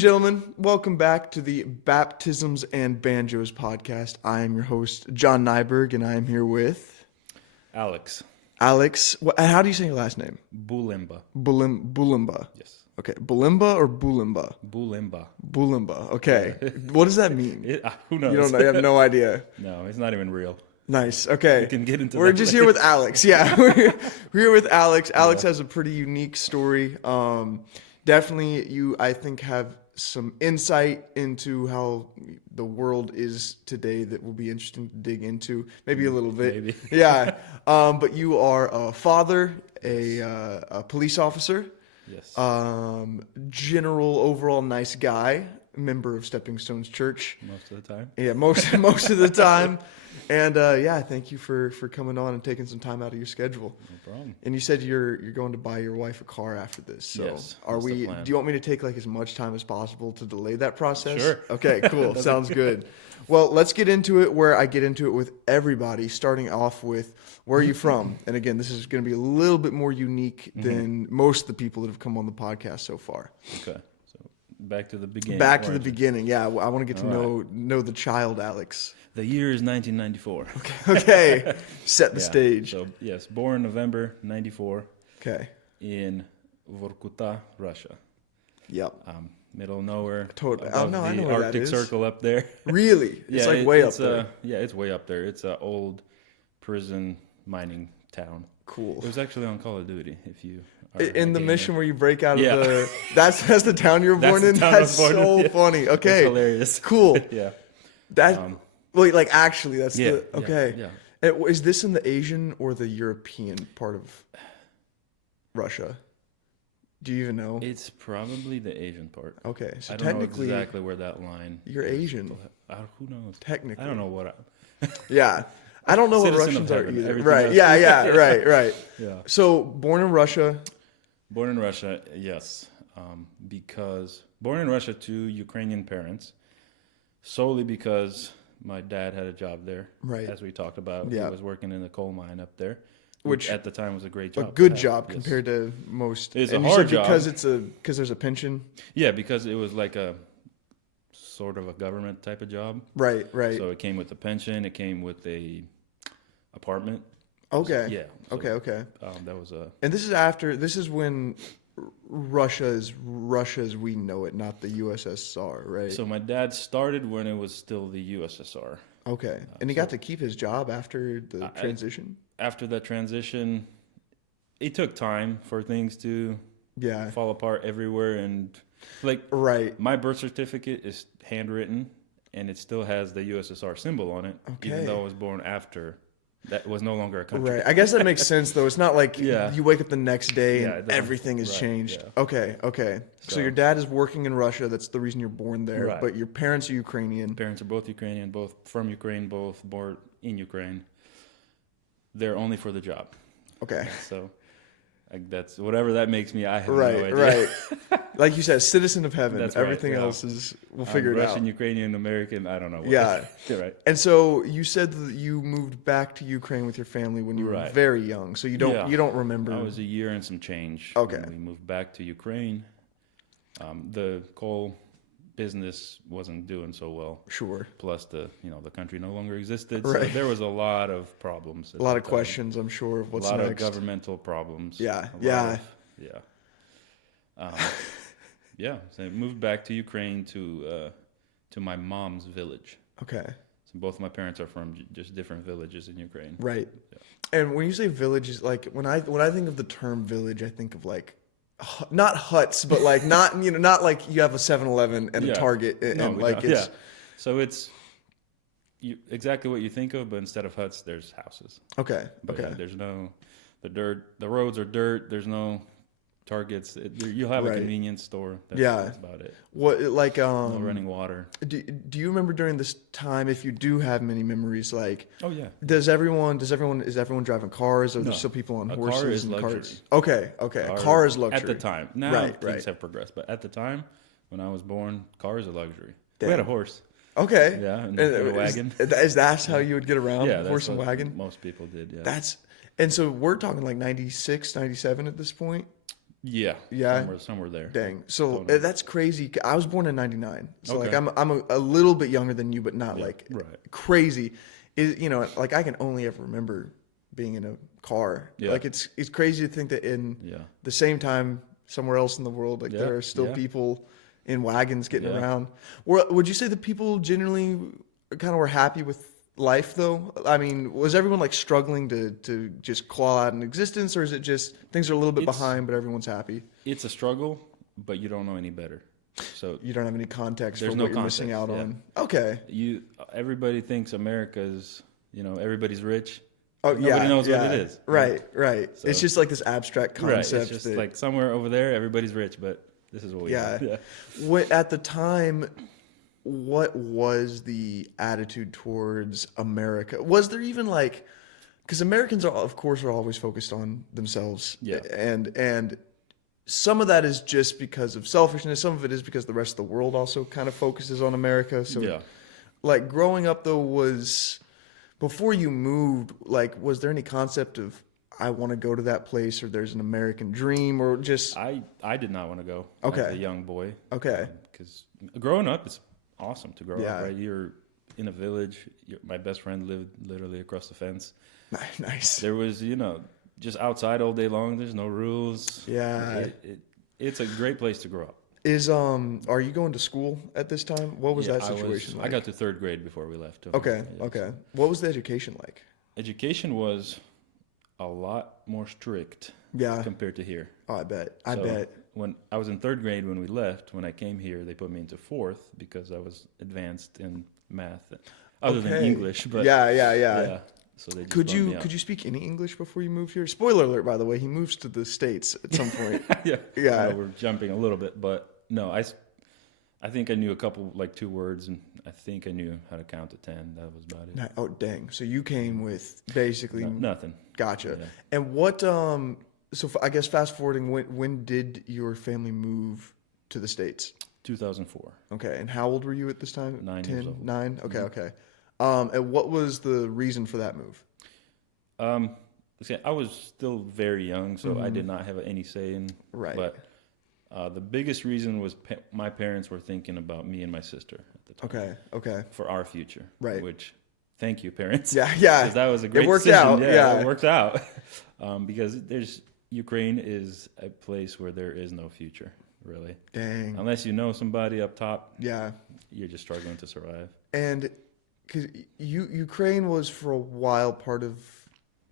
gentlemen, welcome back to the Baptisms and Banjos podcast. I am your host, Jon Nyberg, and I am here with Alex How do you say your last name? Bulymba. Bulymba. Yes. Okay, Bulymba or Bulymba? Bulymba. Bulymba. Okay. What does that mean? Who knows? You don't know. You have no idea. No, it's not even real. Nice. Okay. We can get into We're that just later. here with Alex. Yeah. We're here with Alex. Alex has a pretty unique story. Definitely you, I think, have some insight into how the world is today that will be interesting to dig into. Maybe a little bit. Maybe. Yeah. But you are a father, a police officer. Yes. General overall nice guy, member of Stepping Stones Church. Most of the time. Yeah, most of the time. And thank you for coming on and taking some time out of your schedule. No problem. And you said you're going to buy your wife a car after this. So Yes, are that's the we? plan. Do you want me to take like as much time as possible to delay that process? Sure. Okay, cool. Sounds good. Well, let's get into it where I get into it with everybody, starting off with where are you from? And again, this is going to be a little bit more unique than most of the people that have come on the podcast so far. Okay. So back to the beginning. Back to the origin. beginning. Yeah, I want to get to All know the child, Alex. The year is 1994. Okay, set the Yeah. stage. So yes, born November 94 Okay. in Vorkuta, Russia. Yep. Middle of nowhere. Totally. Above I know the where that Arctic is. Circle up there. Really? It's like way up there. It's way up there. It's an old prison mining town. Cool. It was actually on Call of Duty. If you are In a the gamer. mission where you break out Yeah. of the that's the town you were That's born the in. town I That's was born so in, yeah. funny. Okay. It's hilarious. Cool. Yeah. That wait, like actually, that's Yeah, the okay. yeah. Is this in the Asian or the European part of Russia? Do you even know? It's probably the Asian part. Okay, so I don't know technically, exactly where that line. you're Asian. Who knows? Technically, I don't know what. Yeah, I don't know what Citizen Russians of are heaven, either. everything Right? else. Yeah. Right. Yeah. So born in Russia. Born in Russia, yes. Because born in Russia to Ukrainian parents, solely because my dad had a job there. Right. As we talked about, Yeah. he was working in the coal mine up there, Which- at the time was a great A job. good to have. job Yes. compared to most. It's a and you hard said because job. because there's a pension. Yeah, because it was like a sort of a government type of job. Right. So it came with a pension. It came with a apartment. Okay. Yeah. So, Okay. that was a And this is when Russia is Russia as we know it, not the USSR, right? So my dad started when it was still the USSR. Okay. And he got to keep his job after the transition? After that transition, it took time for things to Yeah. fall apart everywhere. And like Right. my birth certificate is handwritten and it still has the USSR symbol on it, Okay. even though I was born after that was no longer a country. Right. I guess that makes sense though. It's not like Yeah. you wake up the next day Yeah, and it doesn't- everything has right, changed. yeah. Okay. So So- your dad is working in Russia. That's the reason you're born there. Right. But your parents are Ukrainian. Parents are both Ukrainian, both from Ukraine, both born in Ukraine. They're only for the job. Okay. So like, that's whatever that makes me. I have no Right. idea. Like you said, citizen of heaven. That's right, Everything yeah. else is we'll figure it out. Russian, Ukrainian, American. I don't know. Yeah. You're right. And so you said that you moved back to Ukraine with your family when you were Right. very young. So you don't remember. I was a year and some change. Okay. When we moved back to Ukraine. The coal business wasn't doing so well. Sure. Plus the country no longer existed. Right. So there was a lot of problems. A lot of questions, I'm sure, of A what's lot next. of governmental problems. Yeah, A lot yeah. Yeah. So I moved back to Ukraine to my mom's village. Okay. So both my parents are from just different villages in Ukraine. Right. And when you say villages, like when I think of the term village, I think of like not huts, but like not like you have a 7-Eleven and a Yeah. Target and No, we like don't. it's So it's exactly what you think of, but instead of huts, there's houses. okay. But Okay. yeah, there's no the roads are dirt. There's no Targets. You'll have Right. a convenience store. Yeah. That's about it. What like No running water. do you remember during this time, if you do have many memories, like Oh yeah. is everyone driving cars, or No. there's still people on A horses car is and luxury. carts? Okay. A car is luxury At the time. Now Right, things right. have progressed, but at the time when I was born, cars are luxury. Damn. We had a horse. Okay. Yeah, and And a wagon. Is that how you would get around? Yeah, that's horse and what wagon? most people did. Yeah. And so we're talking like 96, 97 at this point? Yeah, Yeah. somewhere there. Dang. So Don't know. that's crazy. I was born in 99. So like Okay. I'm a little bit younger than you, but not Yeah, like right. crazy. Like I can only ever remember being in a car. Yeah. Like it's crazy to think that in Yeah. the same time somewhere else in the world, like Yeah, there are still yeah. people in wagons getting Yeah. around. Would you say the people generally kind of were happy with life though? I mean, was everyone like struggling to just claw out an existence, or is it just things are a little bit It's behind, but everyone's happy? it's a struggle, but you don't know any better. So You don't have any context for there's what no you're missing context. out Yeah. on. Okay. Everybody thinks America's, everybody's rich, Oh but nobody yeah, knows what yeah. it is. Right, right. It's So just like this abstract right, concept it's just that like somewhere over there, everybody's rich, but this is what we yeah. have. Yeah. At the time, what was the attitude towards America? Was there even like, because Americans are, of course, are always focused on themselves, Yeah. and some of that is just because of selfishness. Some of it is because the rest of the world also kind of focuses on America. So, Yeah. like growing up though, was before you moved, like, was there any concept of I want to go to that place, or there's an American dream, or just I did not want to go Okay. as a young boy. okay, Because growing up, it's awesome to grow Yeah. up, right? You're in a village. My best friend lived literally across the fence. nice, There was, just outside all day long. There's no rules. yeah. It's a great place to grow up. Are you going to school at this time? What was Yeah, that situation I like? got to third grade before we left. Okay, Yeah, okay. so What was the education like? education was a lot more strict Yeah. compared to here. Oh, I bet. I So bet. when I was in third grade when we left, when I came here, they put me into fourth because I was advanced in math, other than Okay. English. But Yeah. so they just Could bumped you me up. could you speak any English before you moved here? Spoiler alert, by the way, he moves to the States at some point. Yeah, Yeah. I know we're jumping a little bit, but no, I think I knew a couple, like 2 words, and I think I knew how to count to 10. That was about it. Oh, dang. So you came with basically Nothing. Gotcha. Yeah. And what I guess fast forwarding, when did your family move to the States? 2004. Okay. And how old were you at this time? 9 years old. 9? Okay, okay. And what was the reason for that move? See, I was still very young, so I did not have any say in. Right. But the biggest reason was my parents were thinking about me and my sister at the time. Okay. For our future. Right. Which, thank you, parents. Yeah. Because that was a great It worked decision. out. Yeah. It worked out. Because Ukraine is a place where there is no future, really. Dang. Unless you know somebody up top, Yeah. you're just struggling to survive. And because Ukraine was for a while part of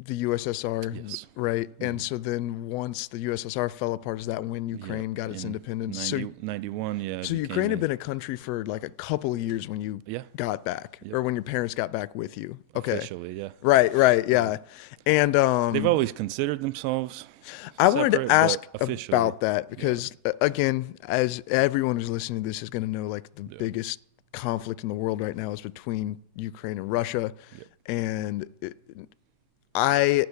the USSR, Yes. right? And so then once the USSR fell apart, is that when Ukraine got its In independence? 91, yeah. So Ukraine had been a country for like a couple of years when you Yeah. got back, Yeah. or when your parents got back with you. Okay. Officially, yeah. Right, yeah. And They've always considered themselves I wanted separate, to ask but officially, about that because, again, as everyone who's listening to this is going to know, like the biggest conflict in the world right now is between Ukraine and Russia, and I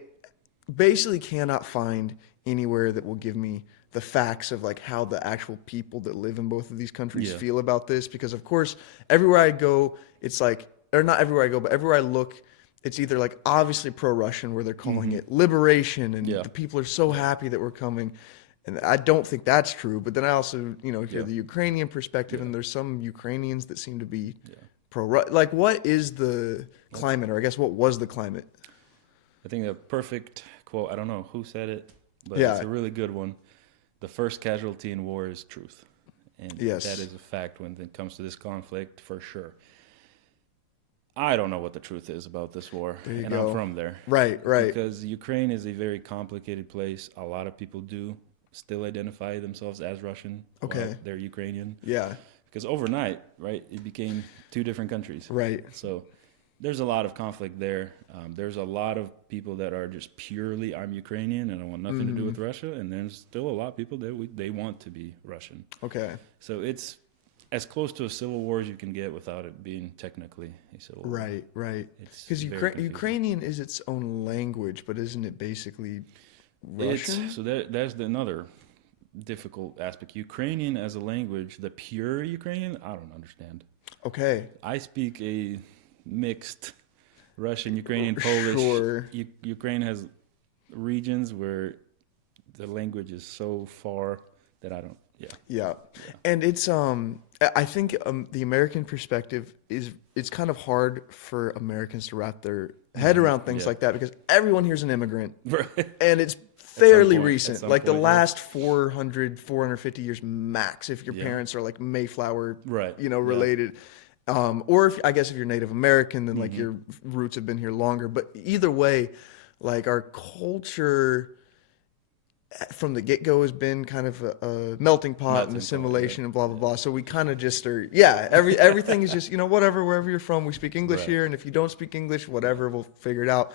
basically cannot find anywhere that will give me the facts of like how the actual people that live in both of these countries Yeah. feel about this, because of course everywhere I go it's like, or not everywhere I go, but everywhere I look it's either like obviously pro-Russian where they're calling it liberation and Yeah. the people are so happy that we're coming, and I don't think that's true. But then I also hear the Ukrainian perspective, and there's some Ukrainians that seem to be pro. Like, what is the climate, or I guess what was the climate? I think a perfect quote, I don't know who said it, but Yeah. it's a really good one. The first casualty in war is truth. And Yes. that is a fact when it comes to this conflict, for sure. I don't know what the truth is about this war, There you and go. I'm from there. Right. Because Ukraine is a very complicated place. A lot of people do still identify themselves as Russian. Okay. While they're Ukrainian. Yeah. Because overnight, right, it became 2 different countries. Right. So there's a lot of conflict there. There's a lot of people that are just purely, I'm Ukrainian and I want nothing to do with Russia. And there's still a lot of people that they want to be Russian. Okay. So it's as close to a civil war as you can get without it being technically a civil war. Right. It's Because very confusing. Ukrainian is its own language, but isn't it basically Russian? So that's another difficult aspect. Ukrainian as a language, the pure Ukrainian, I don't understand. Okay. I speak a mixed Russian, Ukrainian, Polish. Sure. Ukraine has regions where the language is so far that I don't. Yeah. Yeah. And it's I think the American perspective is it's kind of hard for Americans to wrap their head around things Yeah. like that because everyone here's an immigrant. Right. And it's fairly point, at recent. some Like the point, yeah. last 450 years max if your Yeah. parents are like Mayflower, Right. you know, Yeah. related. Or if I guess if you're Native American, then like Mm-hmm. your roots have been here longer. But either way, like our culture from the get-go has been kind of a melting pot Melting and pot, assimilation yeah. and blah blah blah. So we kind of just are everything is just, you know, whatever, wherever you're from, we speak English Right. here, and if you don't speak English, whatever, we'll figure it out.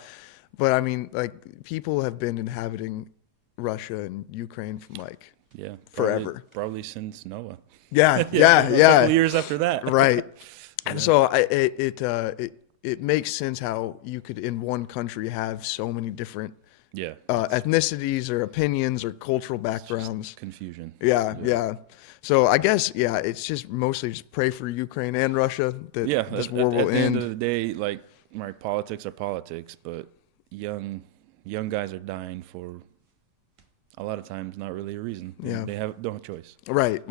But I mean, like people have been inhabiting Russia and Ukraine from like Yeah. forever. Probably since Noah. Yeah, A yeah. couple years after that. Right. And so it makes sense how you could in one country have so many different Yeah. ethnicities or opinions or cultural backgrounds. Confusion. Yeah. So I guess it's just mostly just pray for Ukraine and Russia that Yeah. this At war will the end end. of the day, like, right, politics are politics, but young guys are dying for a lot of times not really a reason. Yeah. They don't have a choice. Right.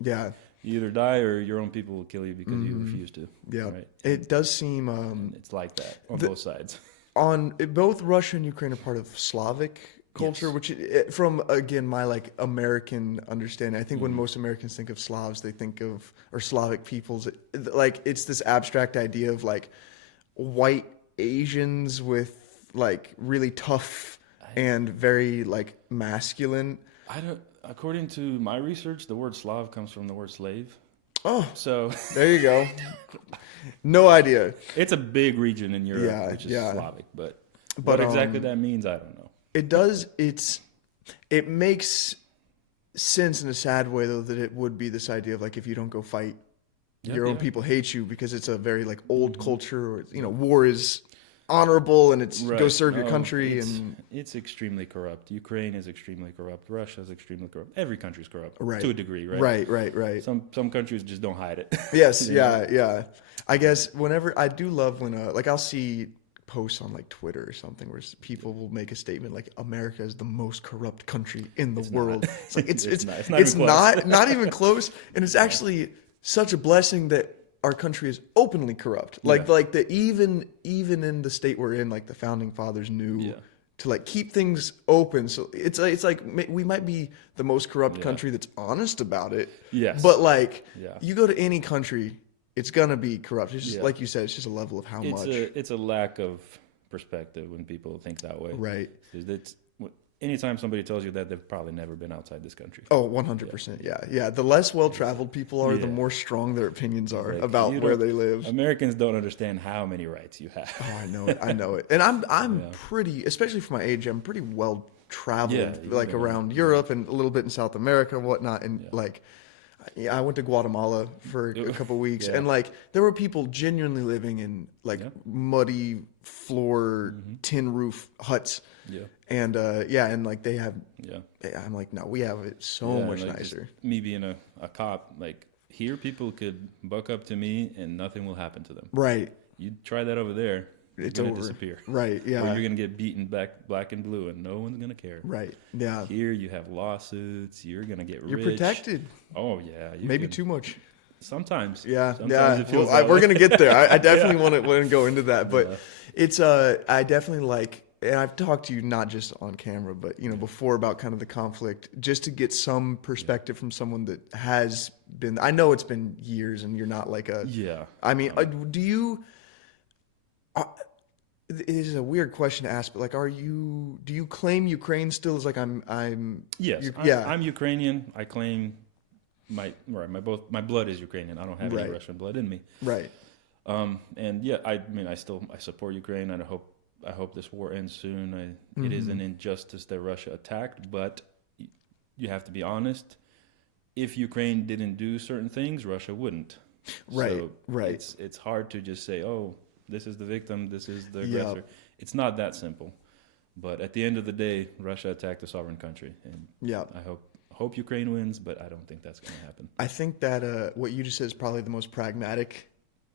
Yeah. You either die or your own people will kill you because you refuse to. Mm-hmm. Yeah. Right? It does seem And it's like that on both sides. both Russia and Ukraine are part of Slavic culture, Yes. which from again my like American understanding, I think when most Americans think of Slavs, they think of or Slavic peoples, like it's this abstract idea of like white Asians with like really tough and very like masculine. According to my research, the word Slav comes from the word slave. Oh, So there you go. No idea. it's a big region in Europe, Yeah, which is yeah. Slavic. But But, what exactly that means, I don't know. It does. It makes sense in a sad way though that it would be this idea of like if you don't go fight, Yep, your own yeah. people hate you because it's a very like old culture. Or, you know, war is honorable and it's go Right. serve your No, country it's, and it's extremely corrupt. Ukraine is extremely corrupt. Russia is extremely corrupt. Every country's corrupt Right. to a degree, right? right. Some countries just don't hide it. Yes, You know? yeah. I guess whenever I do love when like I'll see posts on like Twitter or something where people will make a statement like America is the most corrupt country in the world. It's like it's It's not- it's not even close. not even close, and it's actually such a blessing that our country is openly corrupt. Like Yeah. like the even in the state we're in, like the founding fathers knew Yeah. to like keep things open. So it's like we might be the most corrupt Yeah. country that's honest about it. Yes. But like Yeah. you go to any country, it's gonna be corrupt. It's just Yeah. like you said, it's just a level of how much. It's a lack of perspective when people think that way. Right. Anytime somebody tells you that, they've probably never been outside this country. Oh, 100%. Yeah. The less well-traveled people are, the Yeah. more strong their opinions are Like, about you where don't- they live. Americans don't understand how many rights you have. Oh, I know it. And I'm Yeah. pretty, especially for my age, I'm pretty well traveled, Yeah, you like really- around Europe and a little bit in South America and whatnot. And like, I went to Guatemala for a couple weeks, Yeah. and like there were people genuinely living in like Yeah. muddy floor, tin roof huts. Yeah. And and like they have. Yeah. I'm like, no, we have it so Yeah, much like, just nicer. me being a cop, like here, people could buck up to me and nothing will happen to them. Right. You try that over there, It's gonna over. disappear. Right. Or Yeah. you're gonna get beaten black and blue, and no one's gonna care. Right. Yeah. Here, you have lawsuits. You're gonna get You're rich. protected. Oh yeah, you Maybe can- too much. Sometimes. Yeah. Sometimes it feels. Well, that we're way. gonna get there. I definitely want to go into that, but Yeah. it's I definitely like, and I've talked to you not just on camera, but you know before about kind of the conflict, just to get some perspective from someone that has been. I know it's been years, and you're not like a. Yeah. I mean, do you? It is a weird question to ask, but like, do you claim Ukraine still as like I'm? Yes. Yeah. I'm Ukrainian. I claim my blood is Ukrainian. I don't have any Right. Russian blood in me. Right. And yeah, I mean, I support Ukraine, and I hope this war ends soon. It is an injustice that Russia attacked, but you have to be honest. If Ukraine didn't do certain things, Russia wouldn't. Right, So right. It's hard to just say, oh, this is the victim, this is the Yeah. aggressor. It's not that simple. But at the end of the day, Russia attacked a sovereign country, and Yeah. I hope Ukraine wins, but I don't think that's going to happen. I think that what you just said is probably the most pragmatic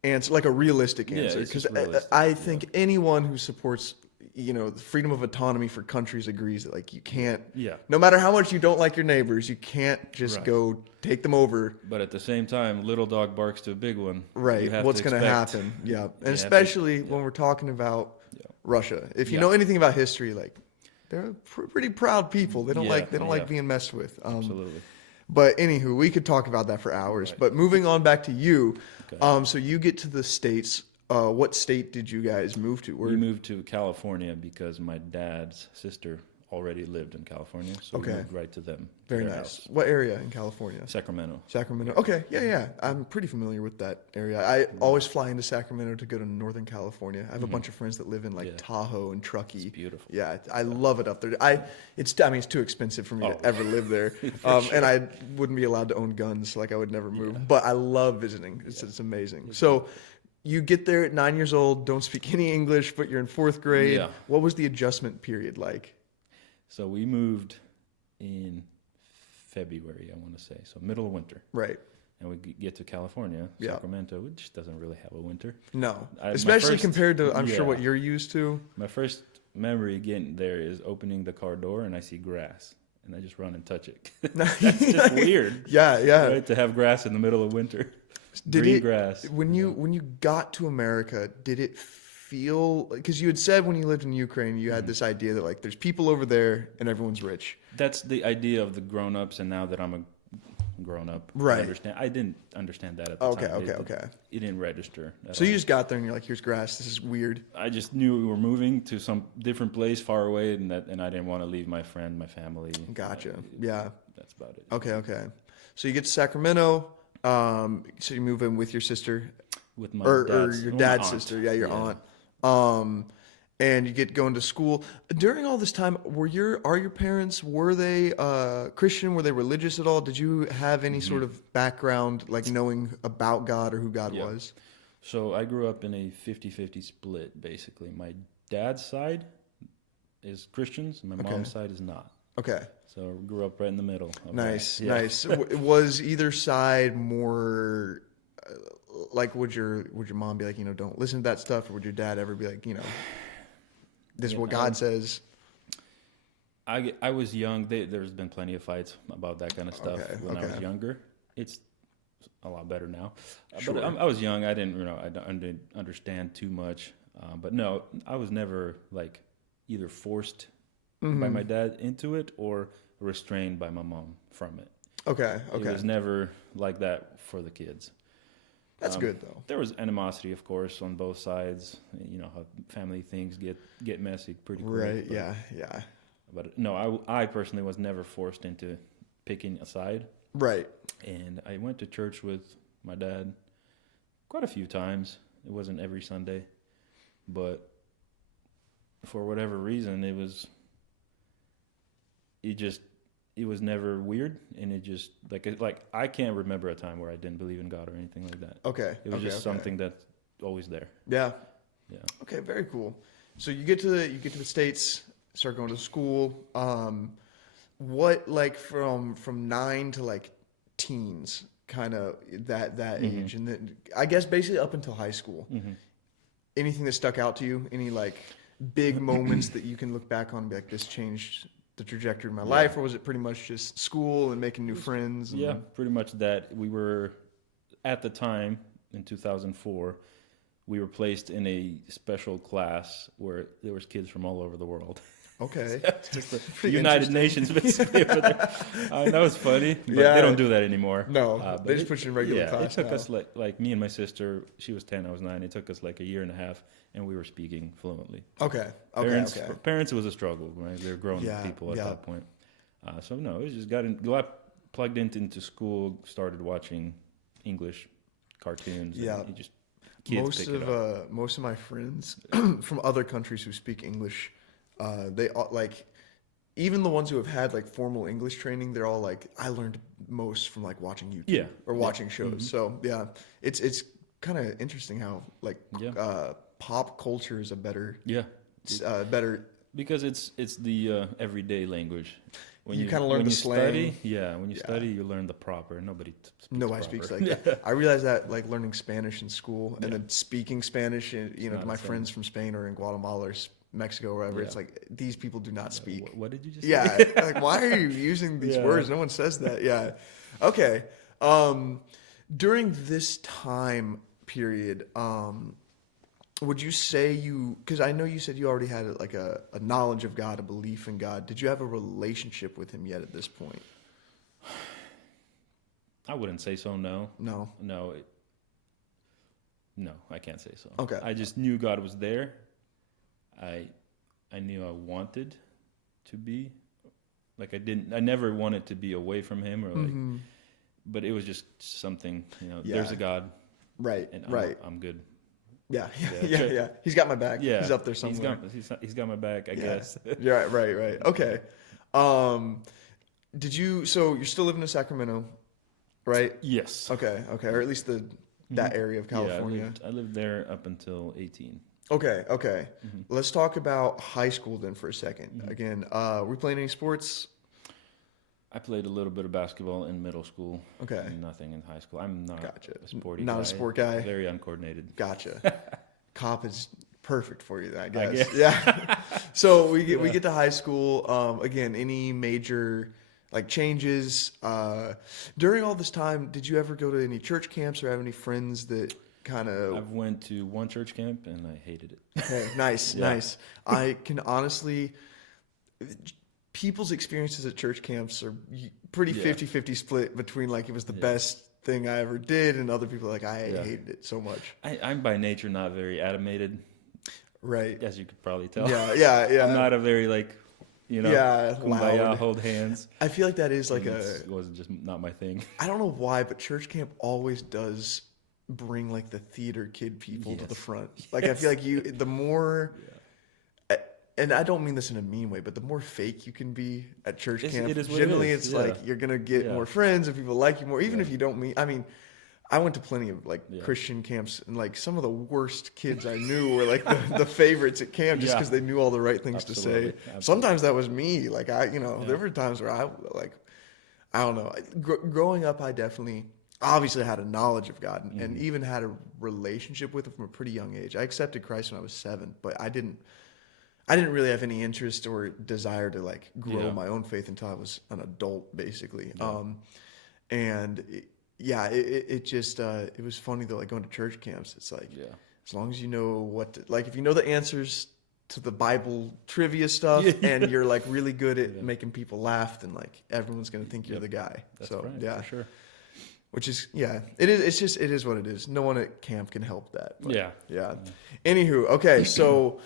answer, like a realistic Yeah, answer. it's Because just realistic, I think anyone who supports the freedom of autonomy for countries agrees that like you can't, Yeah. no matter how much you don't like your neighbors, you can't just Right. go take them over. But at the same time, little dog barks to a big one. Right. You have What's to going to expect- happen? Yeah. And to- especially when we're talking about Yeah. Russia. If you Yeah. know anything about history, like they're pretty proud people. They don't Yeah, like yeah. being messed with. Absolutely. But anywho, we could talk about that for hours. Right. But moving on back to you, Okay. so you get to the States. What state did you guys move to? We moved to California because my dad's sister already lived in California, so Okay. we moved right to them. to Very their nice. house. What area in California? Sacramento. Sacramento. Okay, yeah. I'm pretty familiar with that area. I always fly into Sacramento to go to Northern California. I have a bunch of friends that live in like Yeah. Tahoe and Truckee. It's beautiful. Yeah, I love it up there. It's too expensive for me Oh. to ever live there, For and I wouldn't be allowed to own guns. Like I would never move. But I love visiting. It's amazing. So. You get there at 9 years old, don't speak any English, but you're in 4th grade. Yeah. What was the adjustment period like? So we moved in February, I want to say, so middle of winter. Right. And we get to California, Yeah. Sacramento, which doesn't really have a winter. No. My Especially first- compared to, I'm sure, yeah. what you're used to. My first memory getting there is opening the car door and I see grass. And I just run and touch it. That's just weird. Yeah. Right? To have grass in the middle of winter. Did Green it, grass. when you got to America, did it feel, because you had said when you lived in Ukraine, you had Mm-hmm. this idea that like there's people over there and everyone's rich. That's the idea of the grown-ups, and now that I'm a grown-up, Right. I didn't understand that at the Okay, time. okay. It didn't register at So you all. just got there and you're like, here's grass. This is weird. I just knew we were moving to some different place far away, and I didn't want to leave my friend, my family. Gotcha. Yeah. That's about it. Okay. So you get to Sacramento. So you move in with your sister With my or dad's, your well, my dad's aunt. sister. Yeah, your aunt. And you get going to school. During all this time, are your parents, were they Christian? Were they religious at all? Did you have any sort of background, like knowing about God or who God Yeah. was? So I grew up in a 50-50 split, basically. My dad's side is Christians, and my Okay. mom's side is not. Okay. So I grew up right in the middle. of Nice, that. Yeah. nice. Was either side more like would your mom be like, don't listen to that stuff, or would your dad ever be like, this is Yeah, what God says? I was young. There's been plenty of fights about that kind of stuff when I was okay. younger. It's a lot better now. Sure. But I was young. I didn't understand too much. But no, I was never like either forced by my dad into it or restrained by my mom from it. Okay. It was never like that for the kids. That's good though. There was animosity, of course, on both sides. You know how family things get messy pretty quick. Right. but- Yeah. But no, I personally was never forced into picking a side. Right. And I went to church with my dad quite a few times. It wasn't every Sunday, but for whatever reason, it was never weird, and it just like I can't remember a time where I didn't believe in God or anything like that. Okay. It was just something that's always there. Yeah. Yeah. Okay. Very cool. So you get to the States, start going to school. What like from 9 to like teens, kind of that age, and then I guess basically up until high school. Anything that stuck out to you? Any like big moments that you can look back on and be like, this changed the trajectory of my life, or was it pretty much just school and making new friends? And... Yeah, pretty much that. We were, at the time, in 2004, we were placed in a special class where there was kids from all over the world. Okay. Just the Pretty United Nations, basically. Over there. I know it's funny, but they don't do that anymore. No, But they just put you in regular class it took now. us like me and my sister, she was 10, I was 9. It took us like a year and a half, and we were speaking fluently. Okay. For parents, it was a struggle, right? They're grown people at yeah. that point. So no, it just got plugged into school, started watching English cartoons. Yeah. And kids pick it up. Most of my friends from other countries who speak English, they all, like, even the ones who have had like formal English training, they're all like, I learned most from like watching YouTube or watching shows. So yeah, it's kind of interesting how like pop culture is a better better. Because it's the everyday language. When You kinda learn the slang. Study, when you study, you learn the proper. Nobody Speaks like that. I realized that like learning Spanish in school and then speaking Spanish, and to my friends from Spain or in Guatemala Mexico or wherever. Yeah. It's like these people do not speak. What did you just Yeah, say? like why are you using these Yeah. words? No one says that. Yeah. Okay. During this time period, would you say because I know you said you already had like a knowledge of God, a belief in God. Did you have a relationship with him yet at this point? I wouldn't say so. No. No. No. No, I can't say so. Okay. I just knew God was there. I knew I wanted to be. Like I never wanted to be away from him or like, but it was just something, there's a God. Right. And Right. I'm good. Yeah. Yeah. Yeah. He's got my back. Yeah. He's up there somewhere. He's got my back, I guess. Yeah. Right. Okay. So you're still living in Sacramento, right? Yes. Okay. Or at least that area of California. Yeah, I lived there up until 18. Okay. Let's talk about high school then for a second. Again, were you playing any sports? I played a little bit of basketball in middle school. Okay. Nothing in high school. I'm not a sporty Not guy. a sport guy? Very uncoordinated. Gotcha. Cop is perfect for you, I guess. guess. Yeah. So we get to high school. Again, any major like changes during all this time? Did you ever go to any church camps or have any friends that kind of? I've went to one church camp and I hated it. Okay, nice. I can honestly, people's experiences at church camps are pretty 50-50 split between like it was the best thing I ever did and other people are like I hated it so much. I'm by nature not very animated. Right. As you could probably tell. Yeah. I'm not a very like, kumbaya, loud. hold hands. I feel like that is like It wasn't just not my thing. I don't know why, but church camp always does bring like the theater kid people to the front. Like I feel like the more, and I don't mean this in a mean way, but the more fake you can be at church camp, it is what generally it is. it's like you're gonna get more friends and people like you more, even if you don't mean. I mean, I went to plenty of like Christian camps, and like some of the worst kids I knew were like the favorites at camp just because they knew all the right things to say. Absolutely. Sometimes that was me. Like there were times where I don't know. Growing up, I definitely obviously had a knowledge of God and even had a relationship with him from a pretty young age. I accepted Christ when I was 7, but I didn't really have any interest or desire to like grow my own faith until I was an adult, basically. It just it was funny though, like going to church camps. It's like as long as you know if you know the answers to the Bible trivia stuff and you're like really good at making people laugh, then like everyone's gonna think you're the guy. That's so right, for sure. Which is it is. It is what it is. No one at camp can help that. But, yeah. Anywho, okay, so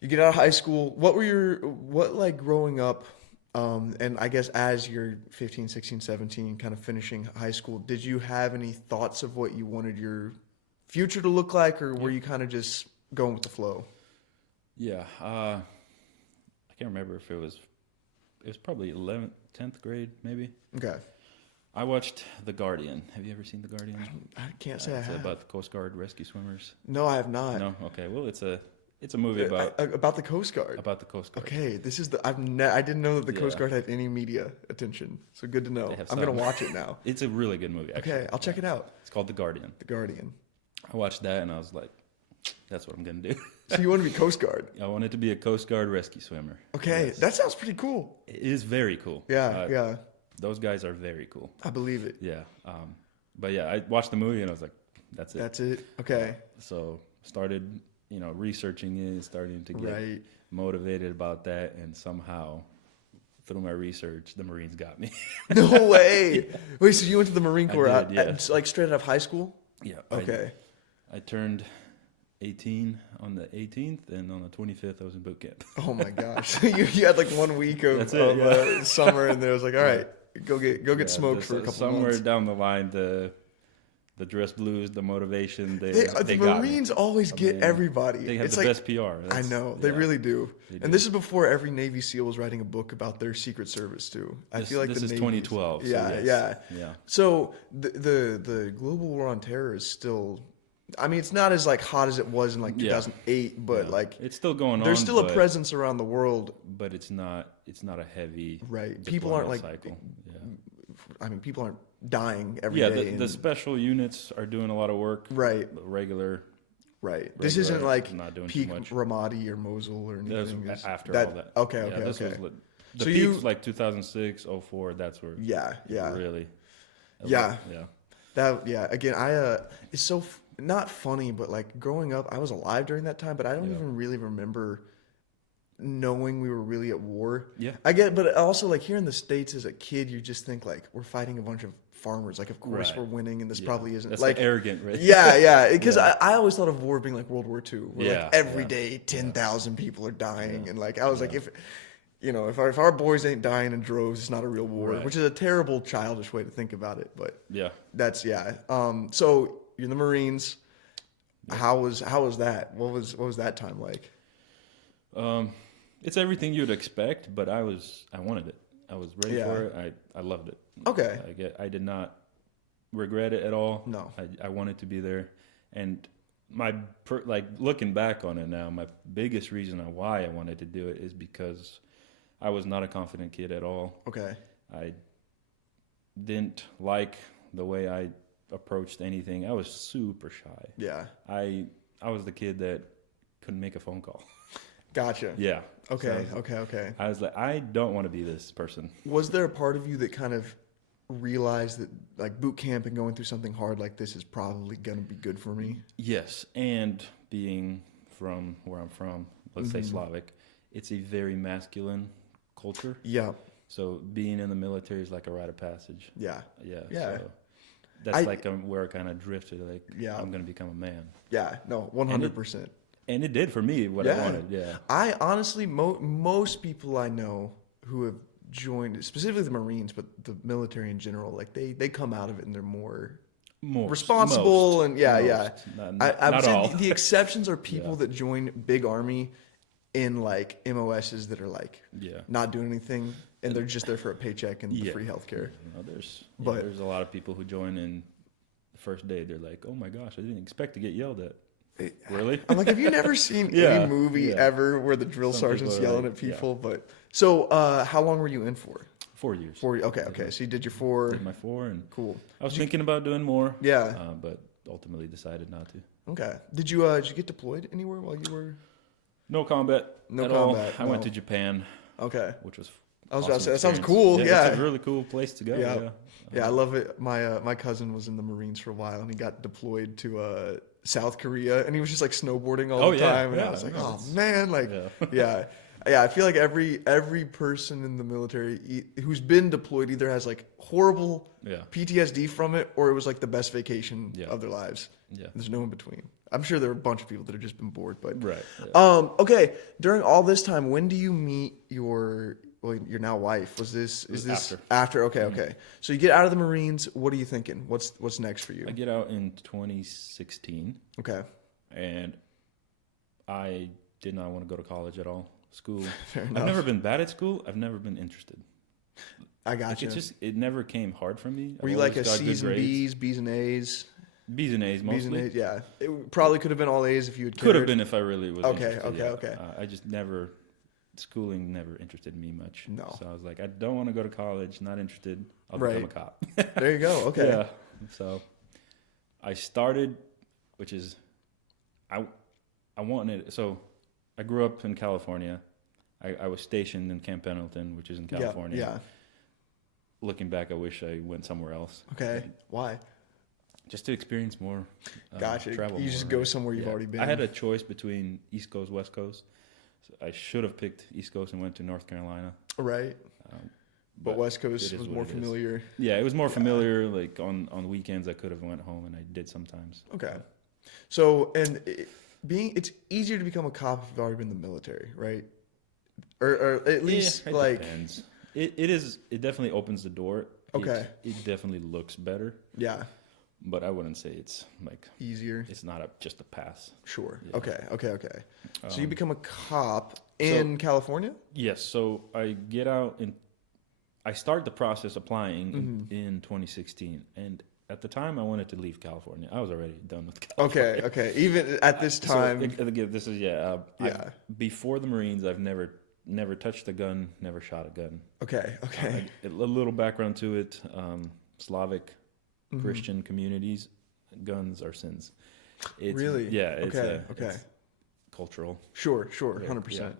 you get out of high school. What like growing up, and I guess as you're 15, 16, 17, kind of finishing high school, did you have any thoughts of what you wanted your future to look like, or were you kind of just going with the flow? Yeah, I can't remember if it was probably 11th, 10th grade, maybe. Okay. I watched The Guardian. Have you ever seen The Guardian? I can't say I have. It's about the Coast Guard rescue swimmers. No, I have not. No? Okay. Well, it's a movie about the Coast Guard. About the Coast Guard. Okay, this is I didn't know that the Coast Guard had any media attention. So good to know. I'm going to watch it now. It's a really good movie, actually. Okay, I'll check it out. It's called The Guardian. The Guardian. I watched that and I was like, that's what I'm going to do. So you want to be Coast Guard? I wanted to be a Coast Guard rescue swimmer. Okay, that sounds pretty cool. It is very cool. Yeah. Those guys are very cool. I believe it. Yeah. But yeah, I watched the movie and I was like, that's it. That's it. Okay. So started, researching it, starting to get motivated about that, and somehow through my research, the Marines got me. No way. Wait, so you went to the Marine Corps like straight out of high school? Yeah. Okay. I turned 18 on the 18th, and on the 25th, I was in boot camp. Oh my gosh. you had like 1 week of summer, and there was like, all right, go get smoked for a couple somewhere months. Down the line, the dress blues, the motivation, they the Marines always get everybody. They have it's the like, best PR. I know, they really do. And this is before every Navy SEAL was writing a book about their Secret Service too. I feel like this the is Navy 2012. Yeah. So the global war on terror is still. I mean, it's not as like hot as it was in like 2008, but like it's still going on. There's still a presence around the world, but it's not a heavy People aren't like cycle. I mean, people aren't dying every day. The special units are doing a lot of work. Right. Regular Right. This regular, isn't like not doing peak too much. Ramadi or Mosul or That was anything. It's- after all that. Okay, Yeah, okay, this okay. was the So peak you- was like 2006, 04. That's where Yeah, yeah. really. Yeah. Yeah. Again, it's so not funny, but like growing up, I was alive during that time, but I don't Yeah. even really remember knowing we were really at war. Yeah. I get, but also like here in the States as a kid, you just think like we're fighting a bunch of farmers. Like, of course Right. we're winning, and this Yeah. probably isn't That's like the arrogant, right? Yeah. Because Yeah. I always thought of war being like World War II, where Yeah, like every yeah. day 10,000 people are dying, Yeah. and like I was like, Yeah. if our boys ain't dying in droves, it's not a real war, Right. which is a terrible childish way to think about it, but. Yeah. That's So you're in the Marines. How was that? What was that time like? It's everything you'd expect, but I wanted it. I was ready Yeah. for it. I loved it. Okay. I did not regret it at all. No. I wanted to be there, and looking back on it now, my biggest reason on why I wanted to do it is because I was not a confident kid at all. Okay. I didn't like the way I approached anything. I was super shy. Yeah. I was the kid that couldn't make a phone call. Gotcha. Yeah. Okay. So Okay. I was like, I don't want to be this person. Was there a part of you that kind of realized that like boot camp and going through something hard like this is probably going to be good for me? Yes, and being from where I'm from, let's say Slavic, it's a very masculine culture. Yeah. So being in the military is like a rite of passage. Yeah. Yeah. Yeah. So that's where I kind of drifted. Like, Yeah. I'm going to become a man. Yeah. No, 100%. And it did for me what I wanted. Yeah. I honestly, most people I know who have joined, specifically the Marines, but the military in general, like they come out of it and they're more responsible most. and yeah. Not I would say all. the exceptions are people Yeah. that join big army in like MOSs that are like Yeah. not doing anything and they're just there for a paycheck and the Yeah. free healthcare. But there's a lot of people who join in the first day. They're like, "Oh my gosh, I didn't expect to get yelled at." Really? I'm like, have you never seen Yeah, any movie yeah. ever where the drill Some sergeant's people are yelling like- at people? But so, how long were you in for? 4 years. Okay. So you did your 4. Did my 4, and Cool. I was thinking about doing more. Yeah. But ultimately decided not to. Okay. Did you get deployed anywhere while you were? No combat. No at combat, all. I went no. to Japan, Okay. which was. I was about to awesome say that sounds experience. cool. Yeah. It's a really cool place to go. Yeah. Yeah. Yeah, I love it. My cousin was in the Marines for a while, and he got deployed to South Korea, and he was just like snowboarding all the time. And I was like, no, oh it's- man, like, Yeah. yeah. I feel like every person in the military who's been deployed either has like horrible Yeah. PTSD from it, or it was like the best vacation Yeah. of their lives. Yeah. There's no in between. I'm sure there are a bunch of people that have just been bored, but Right. Yeah. Okay. During all this time, when do you meet your now wife? Is this after? Okay. So you get out of the Marines. What are you thinking? What's next for you? I get out in 2016, Okay. and I did not want to go to college at all. School. Fair I've enough. never been bad at school. I've never been interested. I got Like, you. it never came hard for me. Were I've you like a always got good C's and grades. B's, B's and A's? B's and A's B's mostly. and A's, yeah. It probably could have been all A's if you had Could have cared. been if I really was. Okay, interested, okay. I just never. Schooling never interested me much. No. So I was like, I don't want to go to college. Not interested. I'll Right. become a cop. There you go. Okay. Yeah. So I started, which is, I wanted. So I grew up in California. I was stationed in Camp Pendleton, which is in California. Yeah. Looking back, I wish I went somewhere else. Okay. Why? Just to experience more. Gotcha. Travel You just more, go right? somewhere you've already been. I had a choice between East Coast, West Coast. So I should have picked East Coast and went to North Carolina. Right. But West Coast it is was what more it is. familiar. Yeah, it was more familiar. Like on weekends, I could have went home, and I did sometimes. Okay. So, it's easier to become a cop if you've already been in the military, right? Or at least it like, depends. It is. It definitely opens the door. Okay. It definitely looks better, yeah, but I wouldn't say it's like easier. it's not just a pass. Sure. Yeah. Okay. So you become a cop in California? Yes. So I get out and I start the process applying in 2016, and at the time I wanted to leave California. I was already done with California. Okay. Even at this time. So, again, this is before the Marines, I've never touched a gun, never shot a gun. Okay. A little background to it: Slavic Christian communities, guns are sins. It's Really? yeah, it's Okay. it's cultural. Sure. Yeah, 100%.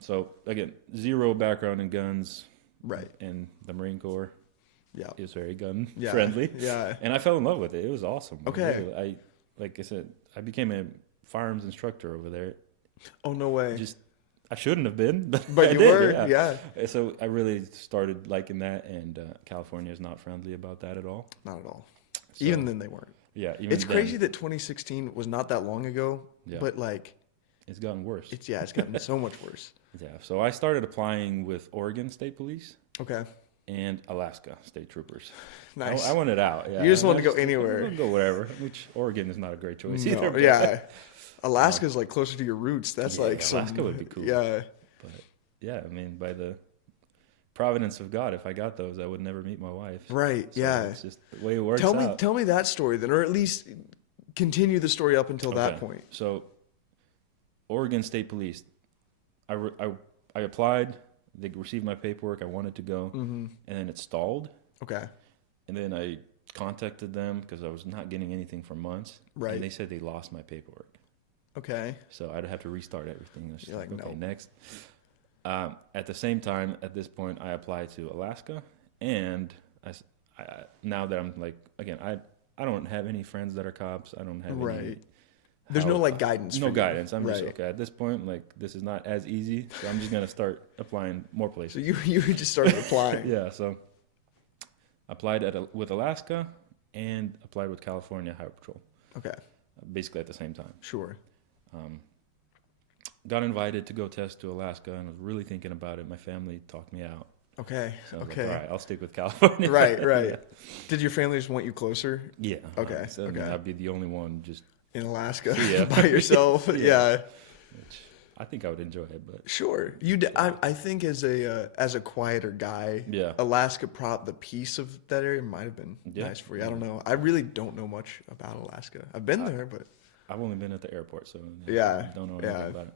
So again, zero background in guns, Right. and the Marine Corps Yeah. is very gun Yeah. friendly. Yeah. And I fell in love with it. It was awesome. Okay. Really. Like I said, I became a firearms instructor over there. Oh, no way. Just I shouldn't have been, but But I you did, were, yeah. And so I really started liking that, and California is not friendly about that at all. Not at all. So, Even then, they weren't. yeah, even It's then, crazy that 2016 was not that long ago, Yeah. but like, it's gotten worse. it's gotten so much worse. Yeah, so I started applying with Oregon State Police Okay. and Alaska State Troopers. Nice. I wanted out. Yeah, You just I wanted to go just- anywhere. I'll go wherever. Which Oregon is not a great choice No, either. but- yeah. Alaska's like closer to your roots. That's Yeah, like Alaska would be cool. Yeah. But yeah, I mean, by the providence of God, if I got those, I would never meet my wife. Right. So Yeah. it's just the way it works Tell out. me that story then, or at least continue the story up until that Okay. point. So, Oregon State Police, I applied. They received my paperwork. I wanted to go, Mm-hmm. and then it stalled. Okay. And then I contacted them because I was not getting anything for months. Right. And they said they lost my paperwork. Okay. So I'd have to restart everything. I was You're like, okay, no. next. At the same time, at this point, I applied to Alaska, and now that I'm like, again, I don't have any friends that are cops. I don't have any. Right. There's no like guidance. No for you. guidance. I'm just Right. okay at this point. Like this is not as easy, so I'm just gonna start applying more So places. you just started applying. Yeah. So applied with Alaska and applied with California Highway Patrol, Okay. basically at the same time. Sure. Got invited to go test to Alaska, and I was really thinking about it. My family talked me out. Okay. So I was Okay. like, all right, I'll stick with California. Right. Right. Yeah. Did your family just want you closer Yeah. Okay, So okay. I'd be the only one just, in Alaska Yeah. by yourself? Yeah. Yeah. which I think I would enjoy it, but Sure. I think as a quieter guy, yeah. Alaska the peace of that area might have been Yeah. nice for you. I don't know. I really don't know much about Alaska. I've been there, but I've only been at the airport, so Yeah, don't know yeah. anything about it.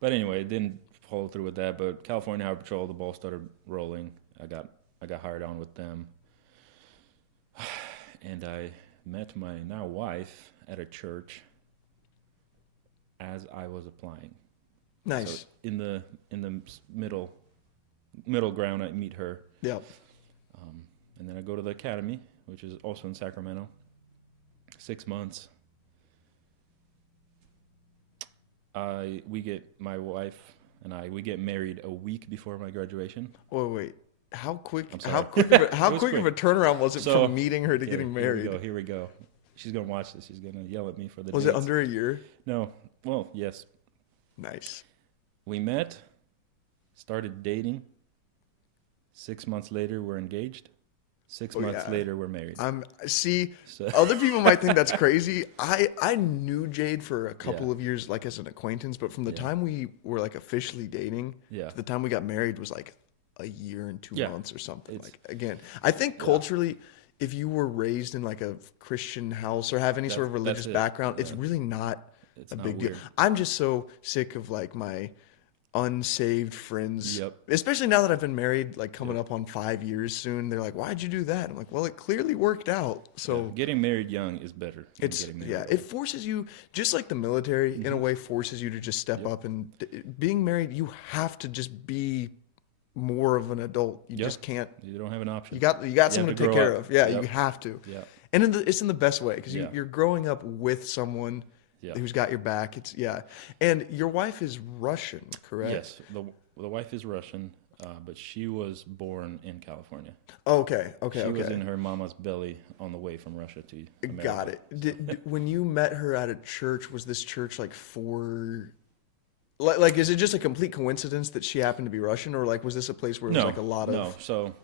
But anyway, it didn't follow through with that. But California Highway Patrol, the ball started rolling. I got hired on with them, and I met my now wife at a church as I was applying. nice. So in the middle ground, I meet her, Yep. and then I go to the academy, which is also in Sacramento. 6 months. My wife and we get married a week before my graduation. Wait. How quick? I'm sorry. How quick? Of a, how It was quick of a quick. turnaround was it So, from meeting her to getting married? Here we go. She's gonna watch this. She's gonna yell at me for the. Was dates. it under a year? No. Well, yes. Nice. We met, started dating. 6 months later, we're engaged. 6 Oh, months yeah. later, we're married. See, So, other people might think that's crazy. I knew Jade for a couple Yeah. of years, like as an acquaintance, but from the Yeah. time we were like officially dating yeah. to the time we got married was like a year and 2 Yeah. months or something. It's- Like again, I think culturally, if you were raised in like a Christian house or have any sort of That's religious it. background, it's Yeah. really not It's a not big weird. deal. I'm just so sick of like my unsaved friends, Yep. especially now that I've been married, like coming up on 5 years soon. They're like, "Why'd you do that?" I'm like, "Well, it clearly worked out." So Yeah, getting married young is better. Than it's getting married yeah, old. it forces you, just like the military in a Mm-hmm. way forces you to just step up and being married. You have to just be more of an adult. You Yep. just can't. You don't have an option. You got have someone to to take grow care up. of. Yeah, Yep. you have to. Yeah. And it's in the best way because Yeah. you're growing up with someone Yeah. who's got your back. It's and your wife is Russian, correct? Yes. The wife is Russian, but she was born in California. Oh, okay. She was in her mama's belly on the way from Russia to America. Got it. When you met her at a church, was this church like for? Like, is it just a complete coincidence that she happened to be Russian, or like was this a place where it was like a lot of? No. So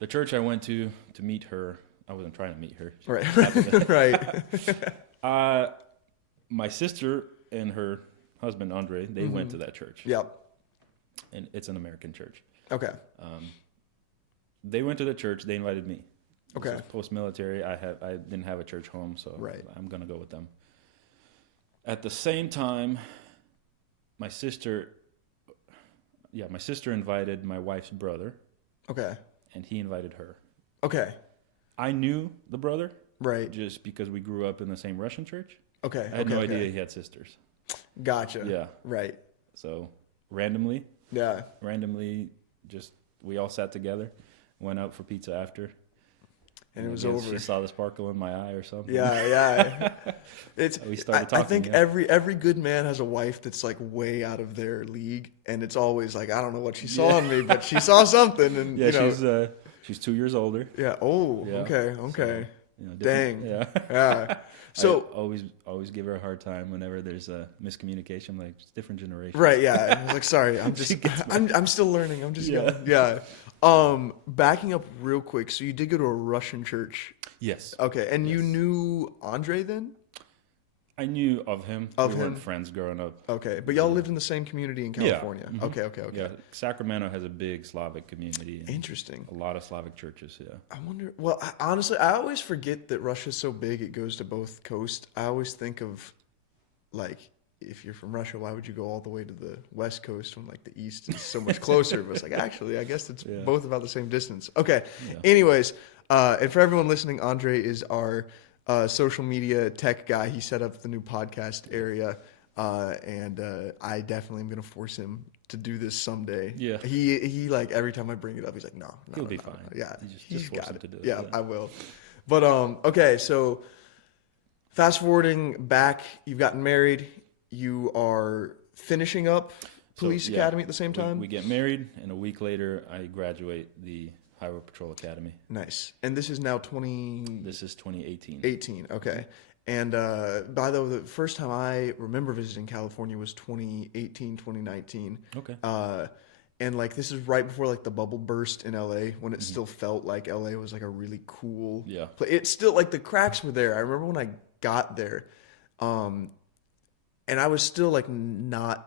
the church I went to meet her, I wasn't trying to meet her. She Right, happened to- right. My sister and her husband Andre, they went to that church, Yep. and it's an American church. Okay. They went to the church. They invited me. Okay. Post military, I didn't have a church home, so Right. I'm gonna go with them. At the same time, my sister invited my wife's brother, Okay. and he invited her. Okay. I knew the brother, Right. just because we grew up in the same Russian church. Okay. I had okay, no okay. idea he had sisters. Gotcha. Yeah. Right. So randomly, Yeah. just we all sat together, went out for pizza after. And it I was guess over. She saw the sparkle in my eye or something. Yeah. We started talking. I think yeah. every good man has a wife that's like way out of their league, and it's always like, I don't know what she saw in me, but she saw something, and Yeah, you know, she's 2 years older. yeah. Oh, Yeah. okay. So, Dang. Yeah. Yeah. So I always give her a hard time whenever there's a miscommunication. Like it's different generations. right, yeah. I was like, sorry, I'm still learning. I'm just young. Yeah. Backing up real quick. So you did go to a Russian church. Yes. Okay, and you Yes. knew Andre then? I knew of him. Of we him? weren't friends growing up. Okay, but y'all lived in the same community in Yeah. California. Mhm. Okay. Yeah. Sacramento has a big Slavic community. And Interesting. a lot of Slavic churches. Yeah. I wonder. Well, honestly, I always forget that Russia's so big; it goes to both coasts. I always think of, like, if you're from Russia, why would you go all the way to the west coast when like the east is so much closer? But it's like actually, I guess it's Yeah. both about the same distance. Okay. Yeah. Anyways, and for everyone listening, Andre is our social media tech guy. He set up the new podcast area, and I definitely am gonna force him to do this someday. Yeah. He like every time I bring it up, he's like, no, He'll be no. fine. Yeah, You he's force got him it. to do it. Yeah, Yeah. I will. But okay, so fast forwarding back, you've gotten married. You are finishing up police yeah, academy at the same time. We get married, and a week later, I graduate the Highway Patrol Academy. Nice. And this is now 2018. This is 2018. Okay. And by the way, the first time I remember visiting California was 2018, 2019. Okay. And like this is right before like the bubble burst in LA when it still felt like LA was like a really cool Yeah. place. It's still like the cracks were there. I remember when I got there, and I was still like not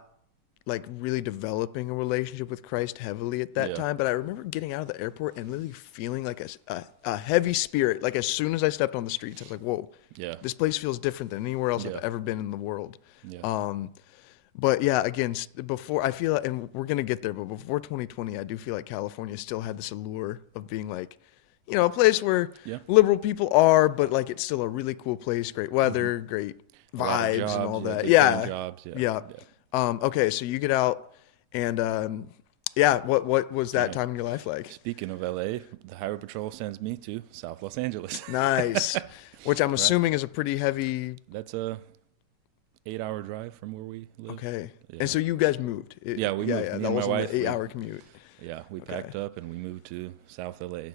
like really developing a relationship with Christ heavily at that Yeah. time. But I remember getting out of the airport and literally feeling like a heavy spirit. Like as soon as I stepped on the streets, I was like, whoa, Yeah. this place feels different than anywhere else Yeah. I've ever been in the world. Yeah. But yeah, again, before I feel, and we're gonna get there, but before 2020, I do feel like California still had this allure of being like, you know, a place where Yeah. liberal people are, but like it's still a really cool place, great weather, great A lot of vibes, and all jobs, that. good Yeah, paying jobs. yeah. Okay, so you get out, and yeah, what was that time in your life like? Speaking of LA, the Highway Patrol sends me to South Los Angeles. Nice, which I'm assuming is a pretty heavy. That's a 8-hour drive from where we live. Okay, Yeah. and so you guys moved. Yeah, we moved. Me that and my wasn't wife, an 8-hour commute. Yeah, we Okay. packed up and we moved to South LA.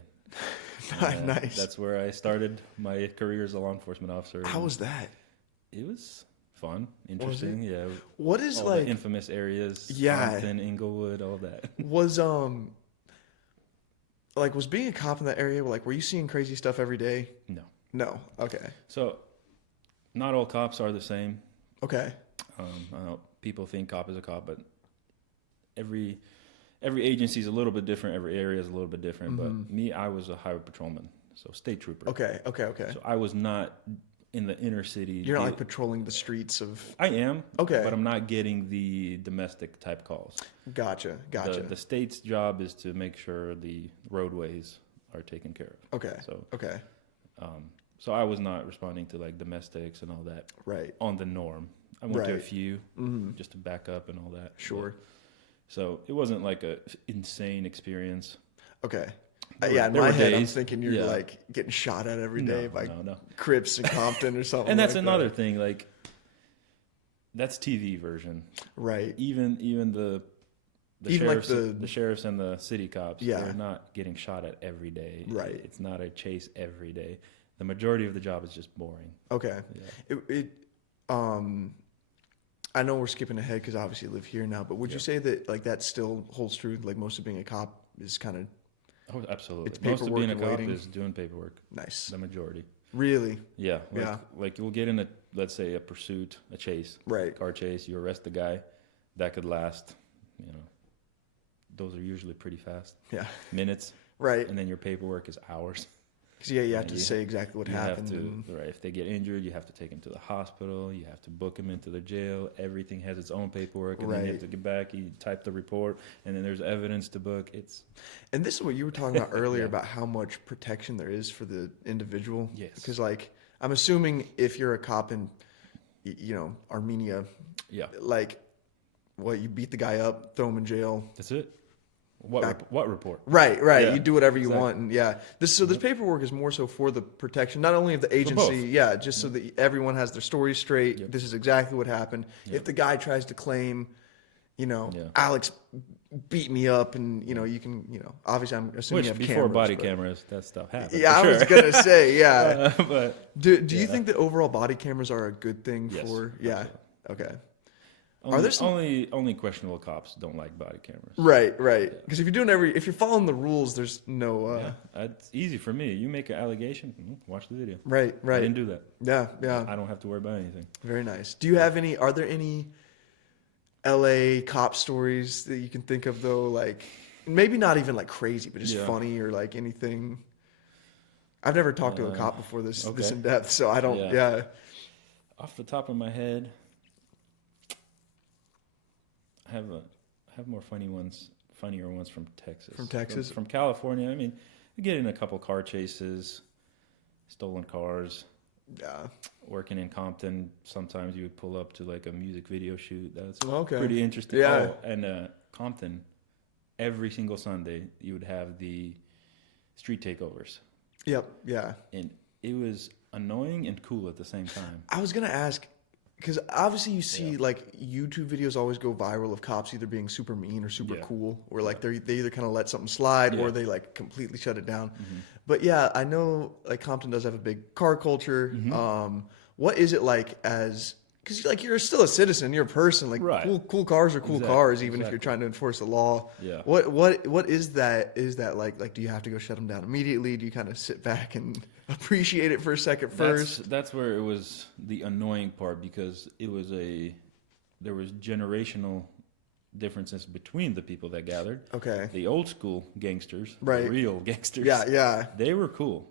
Nice. That's where I started my career as a law enforcement officer. How and was that? It was fun, interesting. Yeah. What is all like the infamous areas? Yeah. Compton, Inglewood, all that. was like was being a cop in that area like were you seeing crazy stuff every day? No. No. Okay. So, not all cops are the same. Okay. I know people think cop is a cop, but every agency is a little bit different. Every area is a little bit different. But me, I was a highway patrolman, so state trooper. Okay. So I was not in the inner city. You're not like patrolling the streets of. I am. Okay. But I'm not getting the domestic type calls. Gotcha. The state's job is to make sure the roadways are taken care of. Okay. So Okay. So I was not responding to like domestics and all that Right. on the norm. I went to a Right. few just to back up and all that. Sure. So it wasn't like a insane experience. Okay. There Yeah, in were my head, I'm days- thinking you're yeah. like getting shot at every day by No. Crips in Compton or something. And that's like another that. thing. Like that's TV version. Right. Even the Even like sheriffs, the- the sheriffs and the city cops. Yeah. They're not getting shot at every day. Right. It's not a chase every day. The majority of the job is just boring. Okay. Yeah. I know we're skipping ahead because obviously you live here now, but would you say that like that still holds true? Like most of being a cop is kind of Oh, absolutely. It's Most of being a paperwork cop and waiting. is doing paperwork. nice. The majority. Really? Yeah. Yeah. Like you'll get in a, let's say, a pursuit, a chase, Right. car chase. You arrest the guy. That could last, those are usually pretty fast. Yeah. Minutes. Right. And then your paperwork is hours. 'Cause, yeah, you have And to say exactly what happened. Right, if they get injured, you have to take them to the hospital. You have to book them into the jail. Everything has its own paperwork, and then you have to get back. You type the report, and then there's evidence to book. And this is what you were talking about earlier Yeah. about how much protection there is for the individual. Yes. Because, like, I'm assuming if you're a cop in, Armenia, Yeah, like, you beat the guy up, throw him in jail. that's it. What report? Right. Yeah, You do whatever you exactly. want, and this paperwork is more so for the protection, not only of the both. agency, just so that everyone has their story straight. Yep. This is exactly what happened. Yep. If the guy tries to claim, Yeah. Alex beat me up, and you can, obviously I'm assuming you Which have before cameras, body but- cameras, that stuff happened. Yeah, I for was sure. gonna say, yeah. But Do you yeah. think that overall body cameras are a good thing Yes, for? Yeah. absolutely. Okay. only, there some- only questionable cops don't like body cameras. Right. Because if you're following the rules, there's no. Yeah, it's easy for me. You make an allegation, watch the video. Right. I didn't do that. Yeah. I don't have to worry about anything. Very nice. Do you have any? Are there any LA cop stories that you can think of though? Like maybe not even like crazy, but just Yeah. funny or like anything. I've never talked to a cop before this okay. in depth, so I don't. Yeah. Yeah. Off the top of my head, I have more funnier ones from Texas. From Texas? From California. I mean, you get in a couple car chases, stolen cars. Yeah. Working in Compton, sometimes you would pull up to like a music video shoot. That's Okay. pretty interesting. Yeah. Oh, and Compton, every single Sunday, you would have the street takeovers. Yep. Yeah. And it was annoying and cool at the same time. I was gonna ask, because obviously you see like YouTube videos always go viral of cops either being super mean or super Yeah. cool, or like they either kind of let something slide or Yeah. they like completely shut it down. Mm-hmm. But yeah, I know like Compton does have a big car culture. Mm-hmm. What is it like as? Because like you're still a citizen, you're a person. Like Right. cool cars are cool Exactly, cars, even if exactly. you're trying to enforce the law. Yeah. What is that? Is that like? Like, do you have to go shut them down immediately? Do you kind of sit back and appreciate it for a second first? That's where it was the annoying part, because there was generational differences between the people that gathered. Okay. The old school gangsters, Right. the real gangsters. Yeah. They were cool.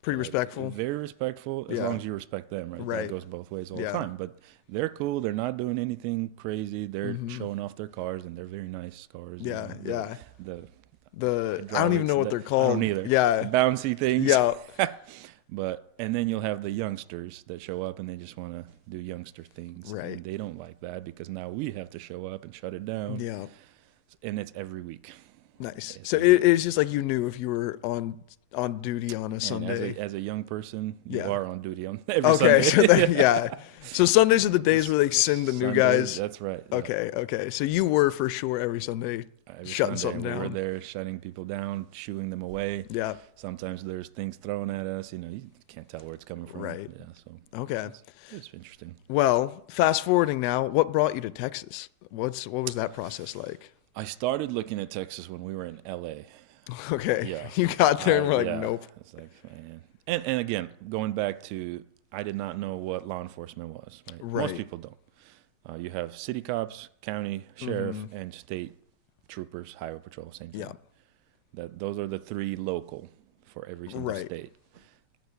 Pretty respectful. Very respectful, as Yeah. long as you respect them, right? Right. That goes both ways all Yeah. the time. But they're cool. They're not doing anything crazy. They're Mm-hmm. showing off their cars, and they're very nice cars. Yeah, you know, yeah. The I don't even know what they're called. I don't either. Yeah. The bouncy things. Yeah. And then you'll have the youngsters that show up and they just want to do youngster things. Right. And they don't like that because now we have to show up and shut it down. Yeah. And it's every week. Nice. So it's just like you knew if you were on duty on a And Sunday. as a young person, you Yeah. are on duty on every Okay. Sunday. So yeah. So Sundays are the days where they send the new Sundays, guys. That's right. Yeah. Okay. So you were for sure every Sunday Every shutting Sunday something we were down. there shutting people down, shooing them away. Yeah. Sometimes there's things thrown at us. You can't tell where it's coming from. Right. Yeah. So Okay. it's interesting. Well, fast forwarding now, what brought you to Texas? What was that process like? I started looking at Texas when we were in LA. Okay. Yeah. You got there and were like, Yeah. nope. It's like, man. And again, going back to, I did not know what law enforcement was. Right? Most Right. people don't. You have city cops, county sheriff, and state troopers, highway patrol, same thing. Yeah. Those are the three local for every single Right. state.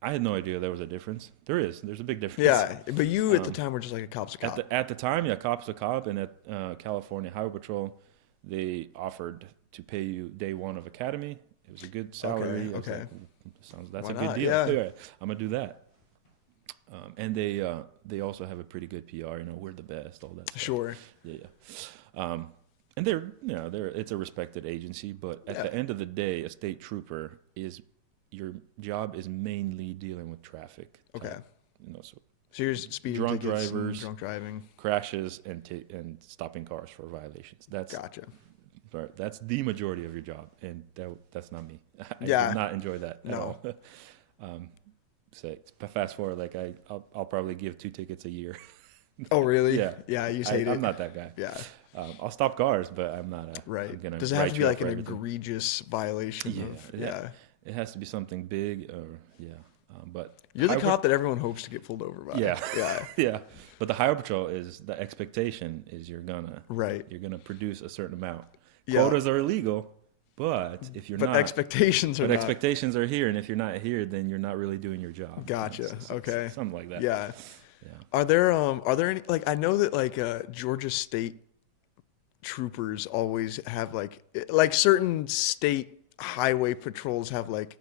I had no idea there was a difference. There's a big difference. Yeah. But you at the time were just like a cop's a cop. At the time, yeah, cop's a cop, and at California Highway Patrol, they offered to pay you day one of academy. It was a good salary. I was Okay. like, that's Why a good not? deal. Yeah. I'm gonna do that. And they also have a pretty good PR. We're the best. All that stuff. Sure. Yeah. And it's a respected agency, but at the end of the day, a state trooper your job is mainly dealing with traffic. Okay. So So you're speeding Drunk tickets, and drivers. drunk driving. crashes and stopping cars for violations. Gotcha. That's the majority of your job, and that's not me. I Yeah. did not enjoy that at No. all. So fast forward, like I'll probably give 2 tickets a year. Oh, really? Yeah. Yeah, you hate it. I'm not that guy. Yeah. I'll stop cars, but I'm not Right. I'm gonna Does it have write to be you up like for an everything. egregious violation? Yeah. It has to be something big, or but You're the highway- cop that everyone hopes to get pulled over by. Yeah. Yeah. Yeah, but the highway patrol is the expectation is you're gonna Right. produce a certain amount. Yeah. Quotas are illegal, But if you're But not, expectations are but not. expectations are here, and if you're not here, then you're not really doing your job. Gotcha. Okay. Something like that. Yeah. Yeah. Are there any, like, I know that like Georgia State troopers always have like certain state highway patrols have like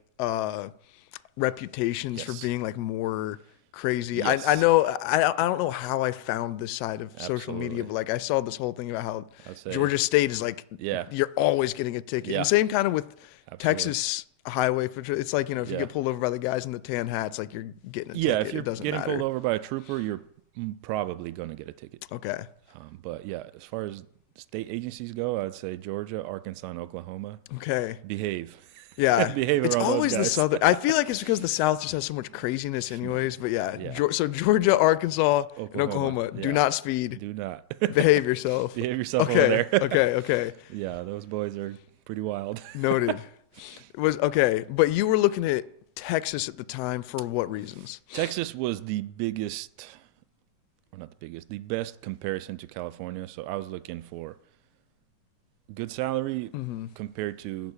reputations for Yes. being like more crazy. Yes. I know I don't know how I found this side of social media, Absolutely. but like I saw this whole thing about how I'd say, Georgia State is like Yeah. you're always getting a ticket. Yeah. And same kind of with Absolutely. Texas highway patrol. It's like, you know, if you Yeah. get pulled over by the guys in the tan hats, like you're getting a Yeah, ticket. if you're It doesn't getting matter. pulled over by a trooper, you're probably going to get a ticket. Okay. But yeah, as far as state agencies go, I'd say Georgia, Arkansas, and Oklahoma Okay. behave. Yeah, Behave it's around those always the guys. southern. I feel like it's because the South just has so much craziness, anyways. But yeah, Yeah. So Georgia, Arkansas, and Oklahoma, Oklahoma, do yeah. not speed. Do not Behave yourself. behave yourself Okay, over there. okay. Yeah, those boys are pretty wild. Noted. Was okay, but you were looking at Texas at the time for what reasons? Texas was the biggest, or not the biggest, the best comparison to California. So I was looking for good salary compared to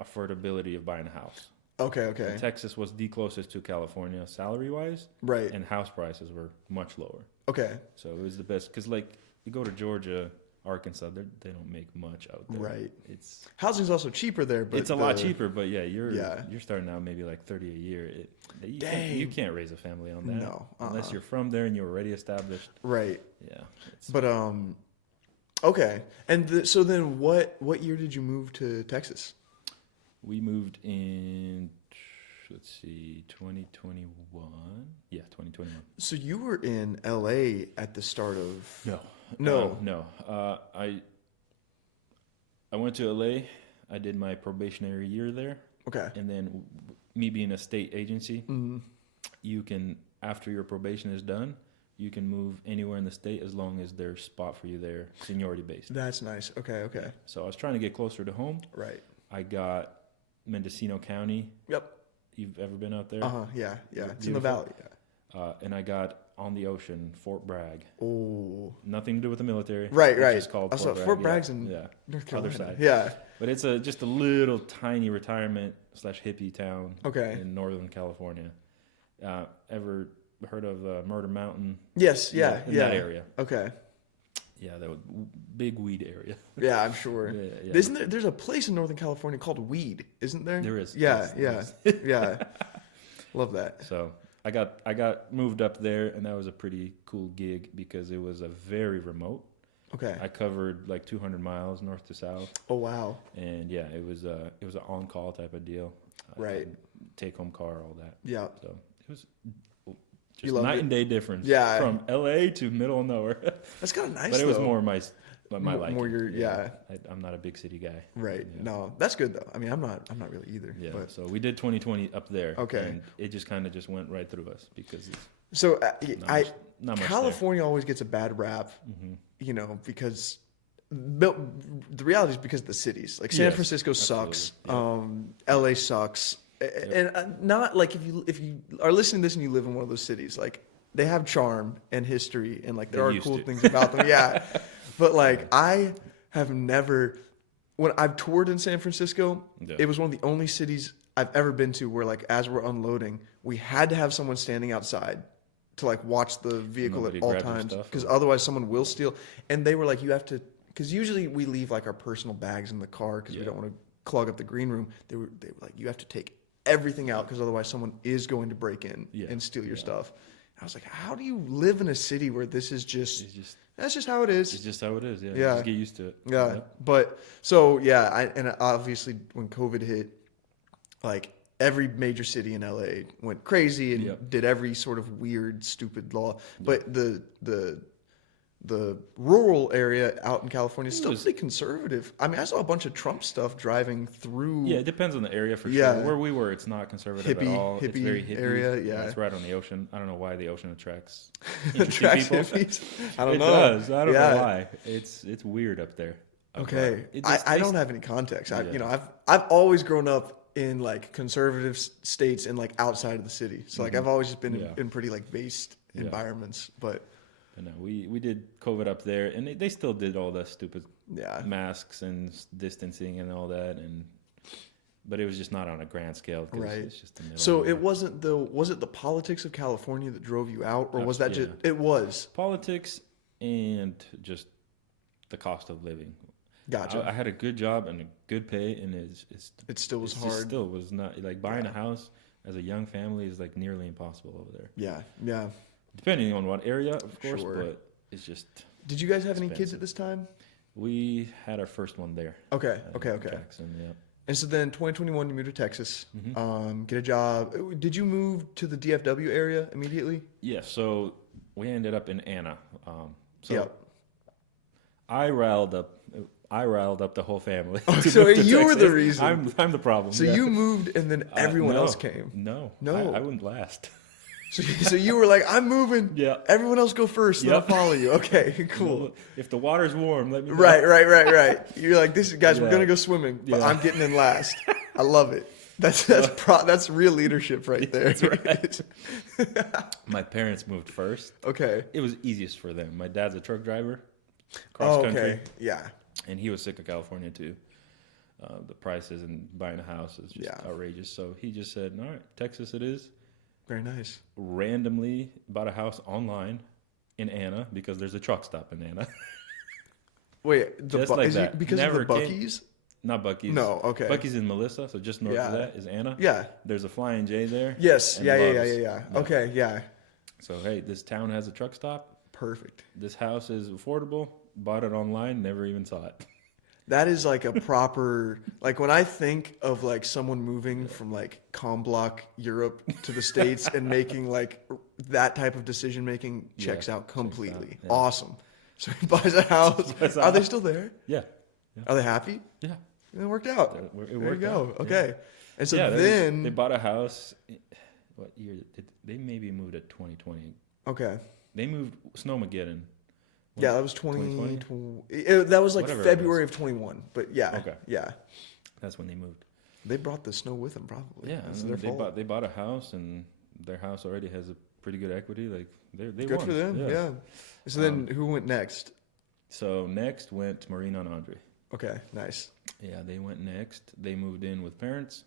affordability of buying a house. Okay. And Texas was the closest to California salary-wise, Right. and house prices were much lower. Okay. So it was the best because, like, you go to Georgia, Arkansas, they don't make much out there. Right. It's Housing's also cheaper there, but it's a lot cheaper, but yeah, you're Yeah. starting out maybe like 30 a year. You Dang. can't raise a family on that. No, Unless you're from there and you're already established. Right. Yeah. But okay. And so then, what year did you move to Texas? We moved in, let's see, 2021. Yeah, 2021. So you were in LA at the start of. No. No. I went to LA. I did my probationary year there. Okay. And then me being a state agency, you can, after your probation is done, you can move anywhere in the state as long as there's spot for you there, seniority based. That's nice. Okay. So I was trying to get closer to home. Right. I got Mendocino County. Yep. You've ever been out there? Yeah. It's in Beautiful. the valley. And I got on the ocean, Fort Bragg. Oh. Nothing to do with the military. Right. It's just called Also, Fort Bragg. Fort Bragg's in yeah. North Carolina. Other side. Yeah. But it's just a little tiny retirement / hippie town. Okay. In Northern California. Ever heard of Murder Mountain? Yes. Yeah. In that area. Okay. Yeah, that was big weed area. Yeah, I'm sure. Yeah. Isn't there? There's a place in Northern California called Weed, isn't there? There is. Yeah. Yes, Yeah. Love that. So I got moved up there, and that was a pretty cool gig because it was a very remote. Okay. I covered like 200 miles north to south, Oh wow. and yeah, it was an on-call type of deal. Right. Take-home car, all that. Yeah. So it was You just loved night it? and day difference. Yeah. From LA to middle of nowhere. That's kind of nice. But it was though. more my liking. more your- yeah. I'm not a big city guy. Right. Yeah. No, that's good though. I mean, I'm not really either. Yeah. But So we did 2020 up there. Okay. And it just kind of just went right through us because it's so not much California always gets a bad rap, you know, because the reality is because of the cities. Like San Yes, Francisco sucks. absolutely. LA sucks. And not like if you are listening to this and you live in one of those cities, like they have charm and history and like there They are used cool to. things about them. Yeah. But like I have never, when I've toured in San Francisco, Yeah. it was one of the only cities I've ever been to where like as we're unloading, we had to have someone standing outside to like watch the vehicle Nobody at all grab your times stuff, because or- otherwise someone will steal. And they were like, you have to, because usually we leave like our personal bags in the car because we Yeah. don't want to clog up the green room. They were like, you have to take everything out because otherwise someone is going to break in Yeah. and steal your stuff. I was like, how do you live in a city where this is that's just how it is. It's just how it is. Yeah. Yeah. Just get used to it. Yeah, Yep. but so yeah, and obviously when COVID hit, like every major city in LA went crazy and Yep. did every sort of weird, stupid law. But the rural area out in California is still was- pretty conservative. I mean, I saw a bunch of Trump stuff driving through. Yeah, it depends on the area for Yeah. sure. Where we were, it's not conservative at all. It's Hippie very hippie area, yeah. It's right on the ocean. I don't know why the ocean attracts interesting Attracts people. hippies. I don't It know. does. I don't Yeah. know why. It's weird up there. Okay, But it just I don't tastes- have any context. Yeah. You know, I've always grown up in like conservative states and like outside of the city. So like I've always just been Yeah. in pretty like based Yeah. environments. But But no, we did COVID up there, and they still did all the stupid yeah, masks and distancing and all that, and but it was just not on a grand scale because Right. it's just the middle. So of was it the politics of California that drove you out, or was that Yeah. just it was? politics and just the cost of living. Gotcha. I had a good job and a good pay, and It still was it's hard. just still was not like buying a house as a young family is like nearly impossible over there. Yeah, yeah. Depending on what area, of course, Sure. but it's just Did you guys have any kids expensive. at this time? we had our first one there. Okay, in okay. Jackson, yeah. And so then 2021, you moved to Texas, Mm-hmm. get a job. Did you move to the DFW area immediately? Yeah, so we ended up in Anna. So Yep. I riled up the whole family. Oh, to so move to you were the Texas. reason. I'm the problem. So yeah. you moved, and then everyone No, else came. No, No. I wouldn't last. So you were like, I'm moving. Yeah. Everyone else go first, and Yep. I'll follow you. Okay, cool. If the water's warm, let me know. Right. You're like, this guys, we're Yeah. gonna go swimming, but Yeah. I'm getting in last. I love it. That's real leadership right there. That's right. My parents moved first. Okay. It was easiest for them. My dad's a truck driver, Oh, cross country, okay. Yeah. and he was sick of California too. The prices and buying a house is just Yeah. outrageous. So he just said, "All right, Texas it is." Very nice. Randomly bought a house online in Anna because there's a truck stop in Anna. Wait, Just like is it that. because Never of the came- Buc-ee's? Not Buc-ee's. No, okay. Buc-ee's in Melissa, so just north Yeah. of that is Anna. Yeah. There's a Flying J there. Yes. and Yeah. Love's. Okay. Yeah. So hey, this town has a truck stop. Perfect. This house is affordable. Bought it online. Never even saw it. That is like a proper like when I think of like someone moving from like comm block Europe to the States and making like that type of decision making checks Yeah, out completely. yeah. Awesome. So he buys a house. Buys a Are they house. still there? Yeah. Are they happy? Yeah. It worked out. It There you worked go. out, Okay. And so yeah, then they bought a house. What year? They maybe moved at 2020. okay. They moved Snowmageddon. Yeah, that was 2020? that was like Whatever it February of 21. But yeah. Okay. Yeah. That's when they moved. They brought the snow with them probably. Yeah, It's and their fault. they bought a house, and their house already has a pretty good equity. Like they Good won. for them. Yeah. So then who went next? So next went Marina and Andre. Okay, nice. Yeah, they went next. They moved in with parents,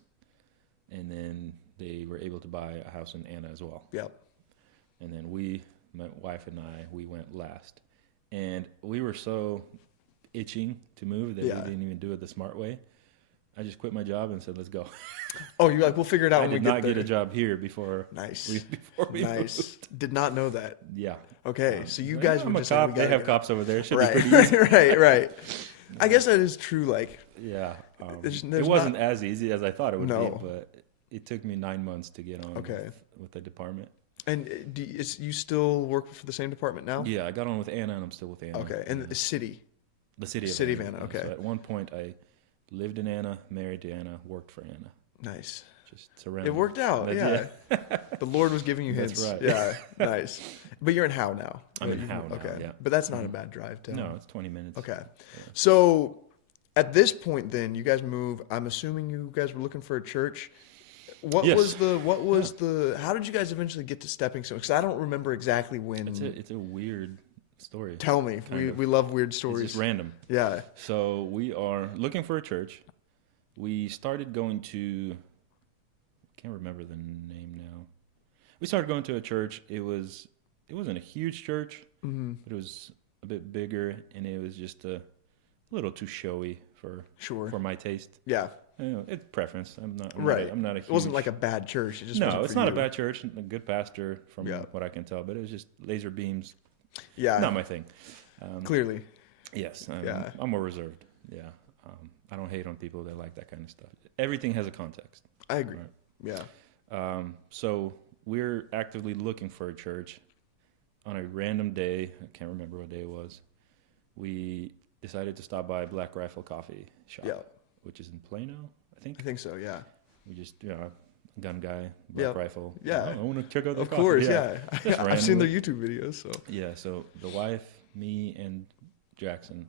and then they were able to buy a house in Anna as well. Yep. And then my wife and I, we went last. And we were so itching to move that Yeah. we didn't even do it the smart way. I just quit my job and said, "Let's go." Oh, you're like, we'll figure it out I when we did get not there. get a job here before. Nice. Before we Nice. moved. Did not know that. Yeah. Okay, so you Well, guys I'm were a just cop. like, we They gotta have go. cops over there. It should Right, be pretty easy. right. I guess that is true. Like, Yeah. There's it wasn't as easy as I thought it would No. be, but it took me 9 months to get on Okay. with the department. and you still work for the same department now? Yeah, I got on with Anna, and I'm still with Anna. Okay, and the city. The city of City of Anna. Anna, okay. So at one point, I lived in Anna, married to Anna, worked for Anna. Nice. Just surrounded. It worked out. That's- Yeah. The Lord was giving you That's hints. right. Yeah. Nice. But you're in Howe now. I'm in You- Howe now, Okay. yeah. But that's not a bad drive to. No, it's 20 minutes. Okay. So at this point, then you guys move. I'm assuming you guys were looking for a church. What Yes. was the? How did you guys eventually get to Stepping Stone? Because I don't remember exactly when. It's a weird story. Tell me. We love weird It's stories. just random. Yeah. So we are looking for a church. We started going to, can't remember the name now. We started going to a church. It wasn't a huge church, Mm-hmm. but it was a bit bigger, and it was just a little too showy for Sure. my taste. Yeah. You know, it's preference. I'm not Right. I'm not a huge, It wasn't like a bad church. It just no, wasn't it's for not you. a bad church. A good pastor, from Yeah. what I can tell, but it was just laser beams. Yeah. Not my thing. Clearly. Yes, Yeah. I'm more reserved. Yeah, I don't hate on people that like that kind of stuff. Everything has a context. I agree. Right. Yeah. So we're actively looking for a church. On a random day, I can't remember what day it was, we decided to stop by Black Rifle Coffee Shop, Yeah. which is in Plano, I think. I think so. Yeah. We just, gun guy, Black Yeah. Rifle. Yeah. I want to check out the Of coffee. course. Yeah. Just I've seen their randomly. YouTube videos. So. Yeah, so the wife, me, and Jackson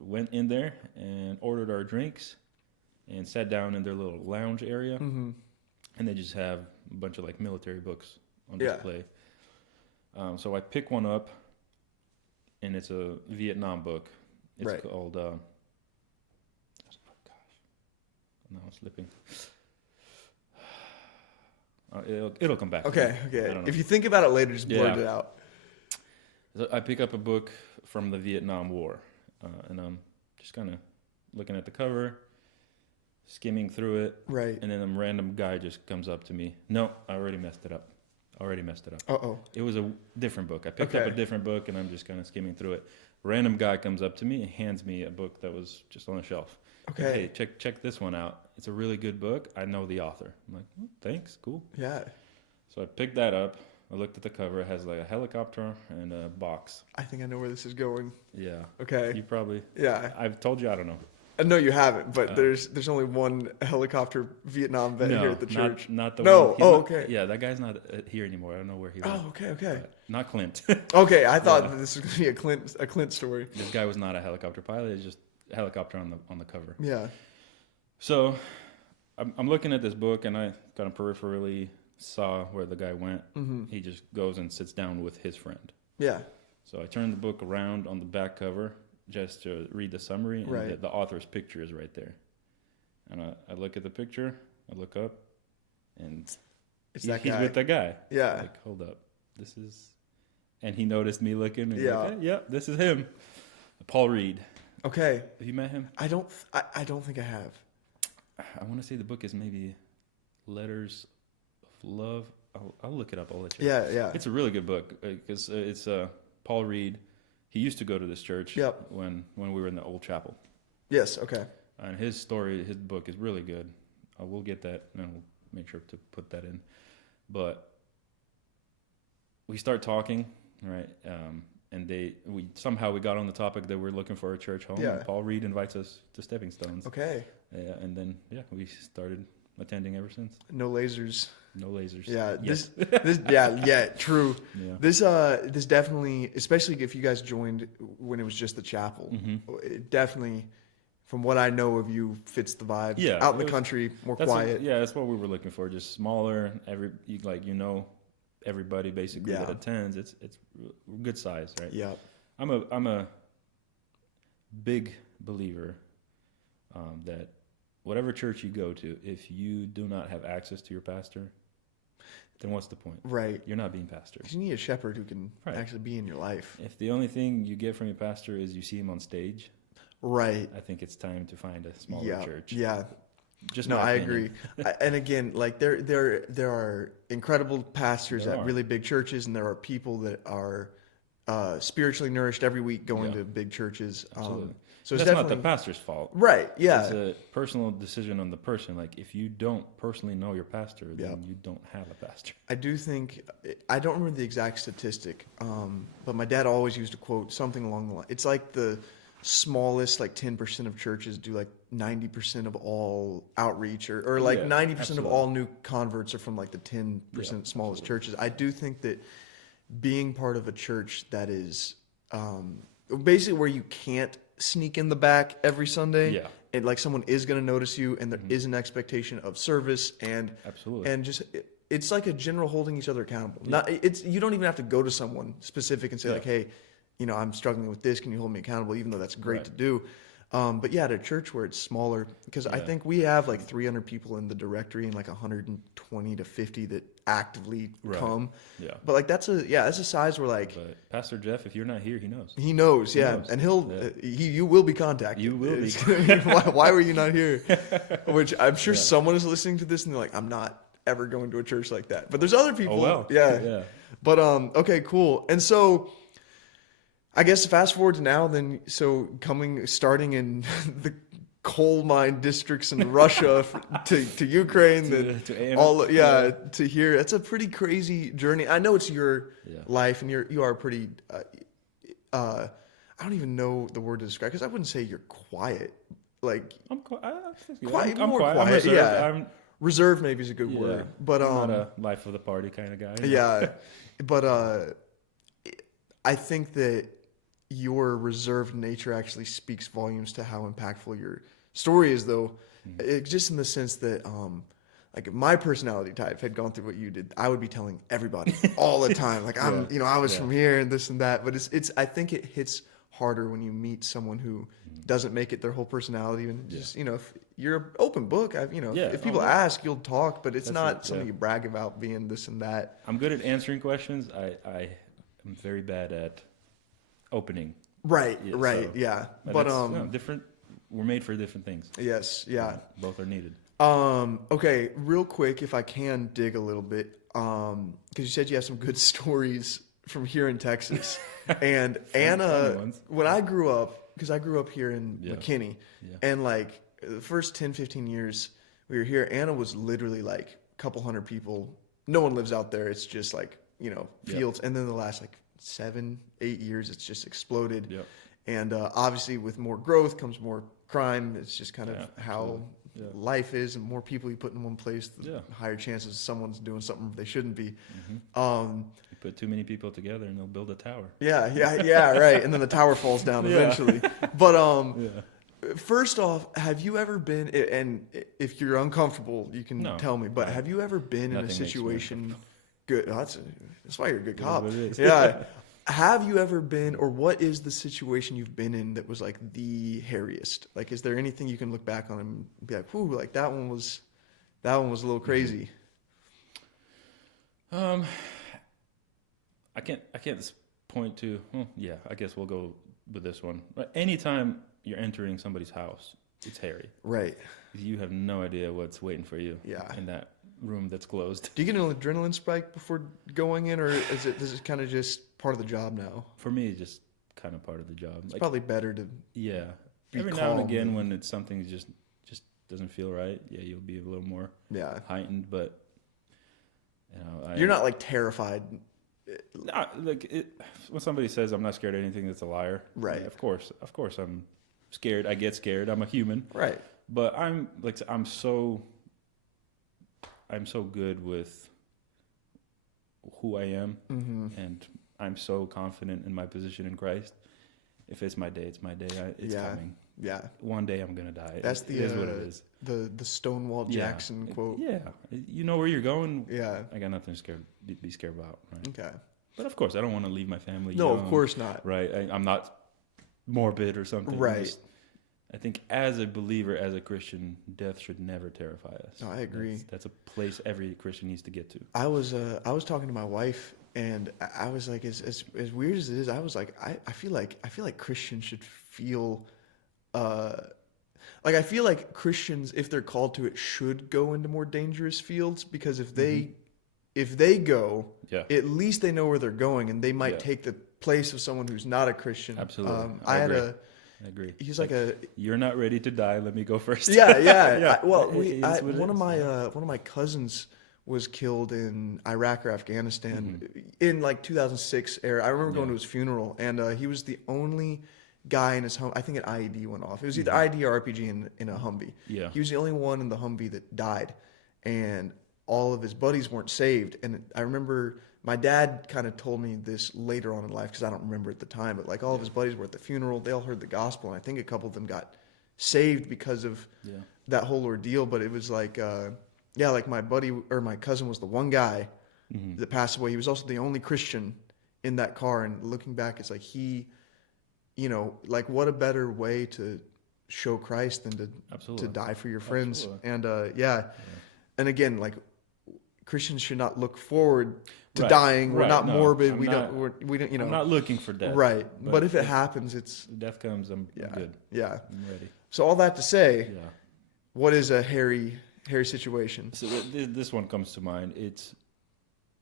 went in there and ordered our drinks and sat down in their little lounge area. Mm-hmm. And they just have a bunch of like military books on Yeah. display. So I pick one up, and it's a Vietnam book. It's Right. called now I'm slipping. It'll come back. Okay. If you think about it later, just blurt it out. So I pick up a book from the Vietnam War, and I'm just kind of looking at the cover, skimming through it. Right. And then a random guy just comes up to me. No, I already messed it up. Uh-oh. It was a different book. I picked up a different book, and I'm just kind of skimming through it. Random guy comes up to me and hands me a book that was just on the shelf. Okay. Hey, check this one out. It's a really good book. I know the author. I'm like, thanks, cool. Yeah. So I picked that up. I looked at the cover. It has like a helicopter and a box. I think I know where this is going. Yeah. Okay. You probably. Yeah. I've told you I don't know. No, you haven't. But there's only one helicopter Vietnam vet here at the church. Not the no. one. Oh, not, okay. Yeah, that guy's not here anymore. I don't know where he went. Oh, okay. Not Clint. Okay, I thought that this was gonna be a Clint story. This guy was not a helicopter pilot. It's just a helicopter on the cover. Yeah. So I'm looking at this book, and I kind of peripherally saw where the guy went. Mm-hmm. He just goes and sits down with his friend. Yeah. So I turned the book around on the back cover just to read the summary, and Right. the author's picture is right there. And I look at the picture, I look up, and It's he's that guy. with the guy. Yeah. Like, hold up, this is... And he noticed me looking, and Yeah. like, yeah, this is him. Paul Reed. Okay. Have you met him? I don't think I have. I want to say the book is maybe Letters of Love. I'll look it up. I'll let you know. Yeah. It's a really good book because it's Paul Reed. He used to go to this church when we were in the old chapel. Yes, okay. And his story, his book is really good. I will get that and we'll make sure to put that in. But we start talking, right? And we got on the topic that we're looking for a church home. Yeah. And Paul Reed invites us to Stepping Stones. Okay. And then we started attending ever since. No lasers. No lasers. Yeah, Yes. True. Yeah. This definitely, especially if you guys joined when it was just the chapel, it definitely, from what I know of you, fits the vibe. Yeah, Out in the country, more quiet. That's what we were looking for. Just smaller. Everybody basically that attends. It's good size, right? Yeah. I'm a big believer that whatever church you go to, if you do not have access to your pastor, then what's the point? Right. You're not being pastor. Because you need a shepherd who can actually be in your life. If the only thing you get from your pastor is you see him on stage, right, I think it's time to find a smaller church. Yeah. Just no, my I opinion. agree. And again, like there are incredible pastors at really big churches, and there are people that are spiritually nourished every week going to big churches. Absolutely. So it's that's definitely not the pastor's fault. Right. Yeah. It's a personal decision on the person. Like if you don't personally know your pastor, then you don't have a pastor. I do think, I don't remember the exact statistic, but my dad always used to quote something along the line. It's like the smallest, like 10% of churches do like 90% of all outreach, or like 90% of all new converts are from like the 10% smallest churches. I do think that being part of a church that is basically where you can't sneak in the back every Sunday, and like someone is going to notice you, and there is an expectation of service, and just it's like a general holding each other accountable. Not you don't even have to go to someone specific and say like, hey, I'm struggling with this, can you hold me accountable? Even though that's great to do. But at a church where it's smaller, because I think we have like 300 people in the directory and like 120 to 50 that actively come. Yeah. But like that's a size where like. But Pastor Jeff, if you're not here, he knows. He knows, and you will be contacted. You will be. Why were you not here? Which I'm sure someone is listening to this and they're like, I'm not ever going to a church like that. But there's other people. Oh well. Yeah. But okay, cool. And so. I guess fast forward to now, then. So starting in the coal mine districts in Russia to Ukraine, to here. That's a pretty crazy journey. I know it's your life, and you are pretty. I don't even know the word to describe, because I wouldn't say you're quiet. Like I'm quiet. I'm quiet. I'm reserved. Reserved maybe is a good word, but I'm not a life of the party kind of guy. Yeah, but I think that your reserved nature actually speaks volumes to how impactful your story is, though. Just in the sense that, like, if my personality type had gone through what you did, I would be telling everybody all the time, like, I was from here and this and that. But it's I think it hits harder when you meet someone who doesn't make it their whole personality. And just, if you're an open book, if people ask, you'll talk, but it's not something you brag about being this and that. I'm good at answering questions. I am very bad at opening. Right, So, yeah. But different. We're made for different things. Yes, yeah. Both are needed. Okay, real quick, if I can dig a little bit, because you said you have some good stories from here in Texas. And Anna, when I grew up, because I grew up here in McKinney, and like the first 10, 15 years we were here, Anna was literally like a couple hundred people. No one lives out there. It's just like, fields. And then the last like 7, 8 years, it's just exploded. Yep. And obviously with more growth comes more crime. It's just kind of how life is, and more people you put in one place, the higher chances someone's doing something they shouldn't be. You put too many people together and they'll build a tower. Yeah, right. And then the tower falls down eventually. But first off, have you ever been, and if you're uncomfortable, you can tell me, but have you ever been in a situation, good, that's why you're a good cop. Yeah. Have you ever been, or what is the situation you've been in that was like the hairiest? Like, is there anything you can look back on and be like, "Whoo, like that one was a little crazy"? I can't point to. I guess we'll go with this one. But anytime you're entering somebody's house, it's hairy. Right. You have no idea what's waiting for you. Yeah. In that room that's closed. Do you get an adrenaline spike before going in, or is it kind of just part of the job now? For me, it's just kind of part of the job. It's probably better to every now and again when it's something just doesn't feel right. Yeah, you'll be a little more heightened, but you're not like terrified. When somebody says I'm not scared of anything, that's a liar. Right. Yeah, of course I'm scared. I get scared. I'm a human. Right. But I'm so good with who I am, and I'm so confident in my position in Christ. If it's my day, it's my day. It's coming. Yeah. One day I'm gonna die. That's it is what it is. The Stonewall Jackson quote. Yeah. You know where you're going. Yeah. I got nothing to be scared about. Right? Okay. But of course, I don't want to leave my family. No, young, of course not. Right. I'm not morbid or something. Right. I think as a believer, as a Christian, death should never terrify us. No, I agree. That's a place every Christian needs to get to. I was talking to my wife, and I was like, as weird as it is, I was like, I feel like Christians should feel, like I feel like Christians, if they're called to it, should go into more dangerous fields, because if they go, at least they know where they're going, and they might take the place of someone who's not a Christian. Absolutely. I agree. He's like you're not ready to die. Let me go first. Yeah. One of my cousins was killed in Iraq or Afghanistan in like 2006 era. I remember going to his funeral, and he was the only guy in his home. I think an IED went off. It was either IED or RPG in a Humvee. Yeah. He was the only one in the Humvee that died, and all of his buddies weren't saved. And I remember my dad kind of told me this later on in life, because I don't remember at the time, but like all of his buddies were at the funeral. They all heard the gospel, and I think a couple of them got saved because of that whole ordeal. But it was like, like my buddy or my cousin was the one guy that passed away. He was also the only Christian in that car. And looking back, it's like like what a better way to show Christ than to die for your friends. Absolutely. And and again, like Christians should not look forward to dying. We're not morbid. We don't. I'm not looking for death. Right. But if it happens, death comes. I'm good. Yeah. I'm ready. So all that to say, what is a hairy situation? So this one comes to mind. It's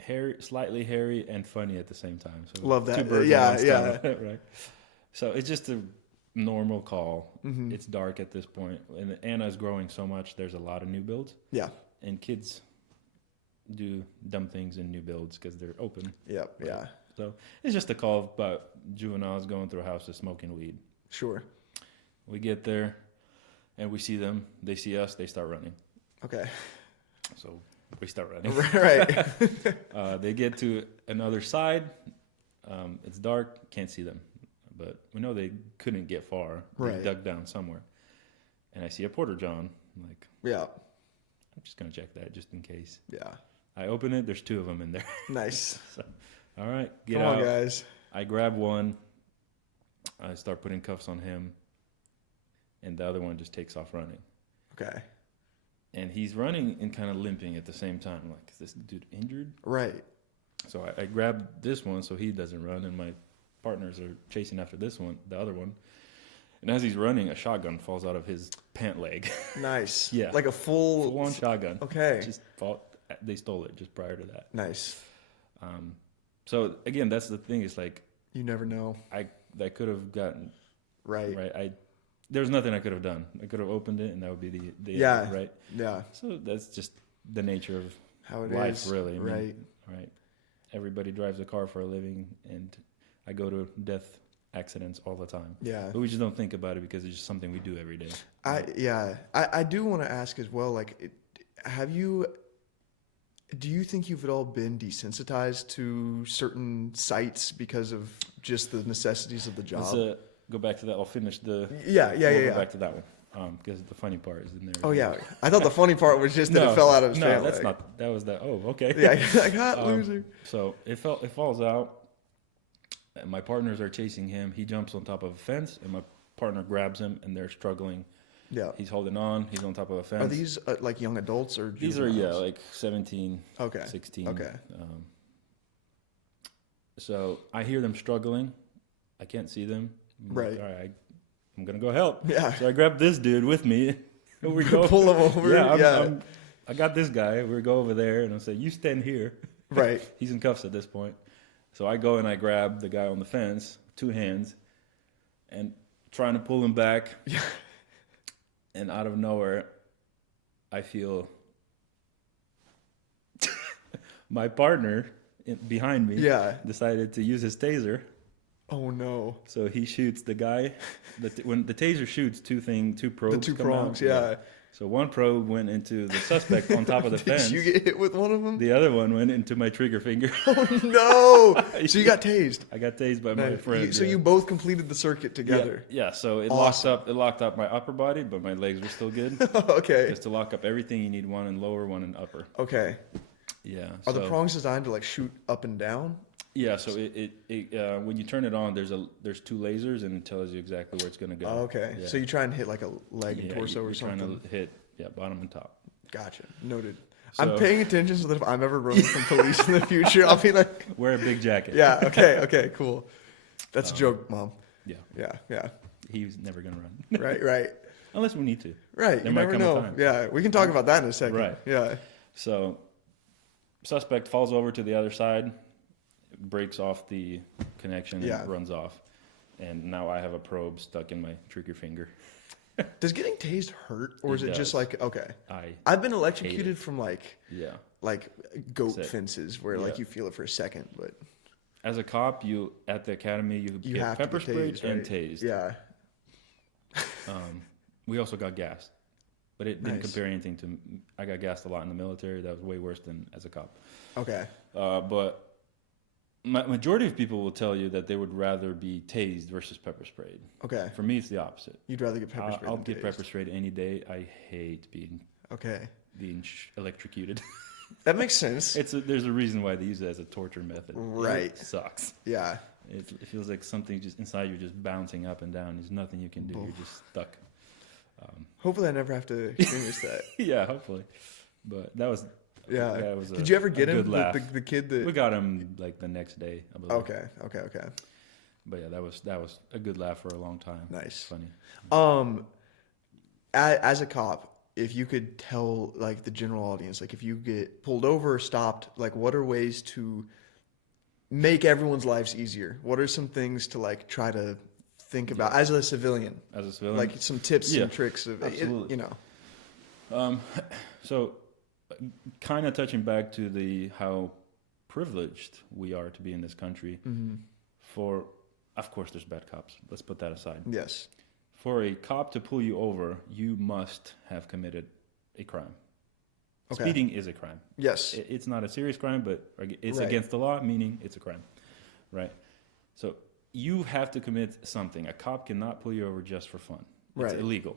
hairy, slightly hairy, and funny at the same time. So love that. Two birds in one stone, right. So it's just a normal call. It's dark at this point, and Anna's growing so much. There's a lot of new builds. Yeah. And kids do dumb things in new builds because they're open. Yep. Right? Yeah. So it's just a call about juveniles going through houses smoking weed. Sure. We get there, and we see them. They see us. They start running. Okay. So we start running. Right. They get to another side. It's dark. Can't see them. But we know they couldn't get far. They dug down somewhere. And I see a porter john. I'm like, I'm just going to check that just in case. Yeah. I open it. There's 2 of them in there. Nice. So, all right. Get out. Come on, guys. I grab one. I start putting cuffs on him, and the other one just takes off running. Okay. And he's running and kind of limping at the same time. I'm like, is this dude injured? Right. So I grabbed this one so he doesn't run, and my partners are chasing after this one, the other one. And as he's running, a shotgun falls out of his pant leg. Nice. Yeah. Like a Full-on shotgun. Okay. They stole it just prior to that. Nice. So again, that's the thing. It's like You never know. I could have gotten Right. There's nothing I could have done. I could have opened it, and that would be the Yeah. end, right. Yeah. So that's just the nature of How it life, is. really. I mean, Right. right. Everybody drives a car for a living, and I go to death accidents all the time. Yeah. But we just don't think about it because it's just something we do every day. I do want to ask as well, like, do you think you've at all been desensitized to certain sites because of just the necessities of the job? Let's go back to that. I'll finish the. Yeah. Go back to that one because the funny part is in there. Oh yeah, I thought the funny part was just that it fell out of his pant that's leg. not. That was that. Oh, okay. Yeah, like hot loser. So it falls out. And my partners are chasing him. He jumps on top of a fence, and my partner grabs him, and they're struggling. Yeah. He's holding on. He's on top of a fence. Are these like young adults or These juveniles? are like 17, Okay. 16. Okay. So I hear them struggling. I can't see them. I'm like, Right. all right, I'm gonna go help. Yeah. So I grab this dude with me. We go Pull him over. Yeah, I got this guy. We go over there, and I say, "You stand here." Right. He's in cuffs at this point. So I go and I grab the guy on the fence, 2 hands, and trying to pull him back. Yeah. And out of nowhere, I feel my partner behind me decided to use his taser. Oh no. So he shoots the guy. When the taser shoots, two probes. The two come prongs, out. yeah. So one probe went into the suspect on top of the fence. Did you get hit with one of them? The other one went into my trigger finger. Oh no! So you got tased. I got tased by my friend. So you both completed the circuit together. Yeah. So it Awesome. locked up my upper body, but my legs were still good. Okay. Just to lock up everything, you need one in lower, one in upper. Okay. Yeah. Are the prongs designed to like shoot up and down? Yeah. So it when you turn it on, there's 2 lasers, and it tells you exactly where it's going to go. Oh, okay. Yeah. So you try and hit like a leg and torso you're or something. Trying to hit bottom and top. Gotcha. Noted. So, I'm paying attention so that if I'm ever running from police in the future, I'll be like, wear a big jacket. yeah. Okay. Cool. That's a joke, Mom. Yeah. Yeah. He's never going to run. Right. Unless we need to. Right. There You might never come a know. time. Yeah. We can talk about that in a second. Right. Yeah. So, suspect falls over to the other side, breaks off the connection, and runs off. And now I have a probe stuck in my trigger finger. Does getting tased hurt, or is it just like okay? I've been electrocuted from like goat fences where like you feel it for a second, but as a cop, at the academy you get have pepper to be sprayed tased, and right? tased. Yeah. We also got gassed, but it didn't Nice. compare anything to. I got gassed a lot in the military. That was way worse than as a cop. Okay. But majority of people will tell you that they would rather be tased versus pepper sprayed. Okay. For me, it's the opposite. You'd rather get pepper sprayed. I'll than get tased. pepper sprayed any day. I hate being electrocuted. That makes sense. There's a reason why they use it as a torture method. Right. It sucks. Yeah. It feels like something just inside you just bouncing up and down. There's nothing you can do. You're just stuck. Hopefully, I never have to experience that. Yeah, hopefully. But that was. Yeah. That was Did you ever get him? Good laugh. The kid that. We got him like the next day, I believe. Okay. But yeah, that was a good laugh for a long time. Nice. Funny. As a cop, if you could tell like the general audience, like if you get pulled over or stopped, like what are ways to make everyone's lives easier? What are some things to like try to think about as a civilian? Like some tips and tricks of absolutely. Know. So kind of touching back to how privileged we are to be in this country. Mm-hmm. Of course, there's bad cops. Let's put that aside. Yes. For a cop to pull you over, you must have committed a crime. Okay. Speeding is a crime. Yes. It's not a serious crime, but it's against the law, meaning it's a crime, right? So you have to commit something. A cop cannot pull you over just for fun. It's illegal.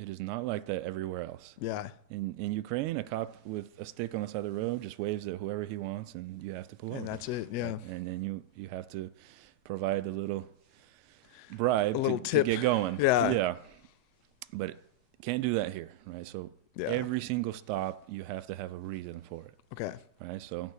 It is not like that everywhere else. Yeah. In Ukraine, a cop with a stick on the side of the road just waves at whoever he wants, and you have to pull over. And that's it. Yeah. And then you have to provide a little bribe A little to tip. get going. Yeah. Yeah. But can't do that here, right? So Yeah. every single stop, you have to have a reason for it, Okay. right? So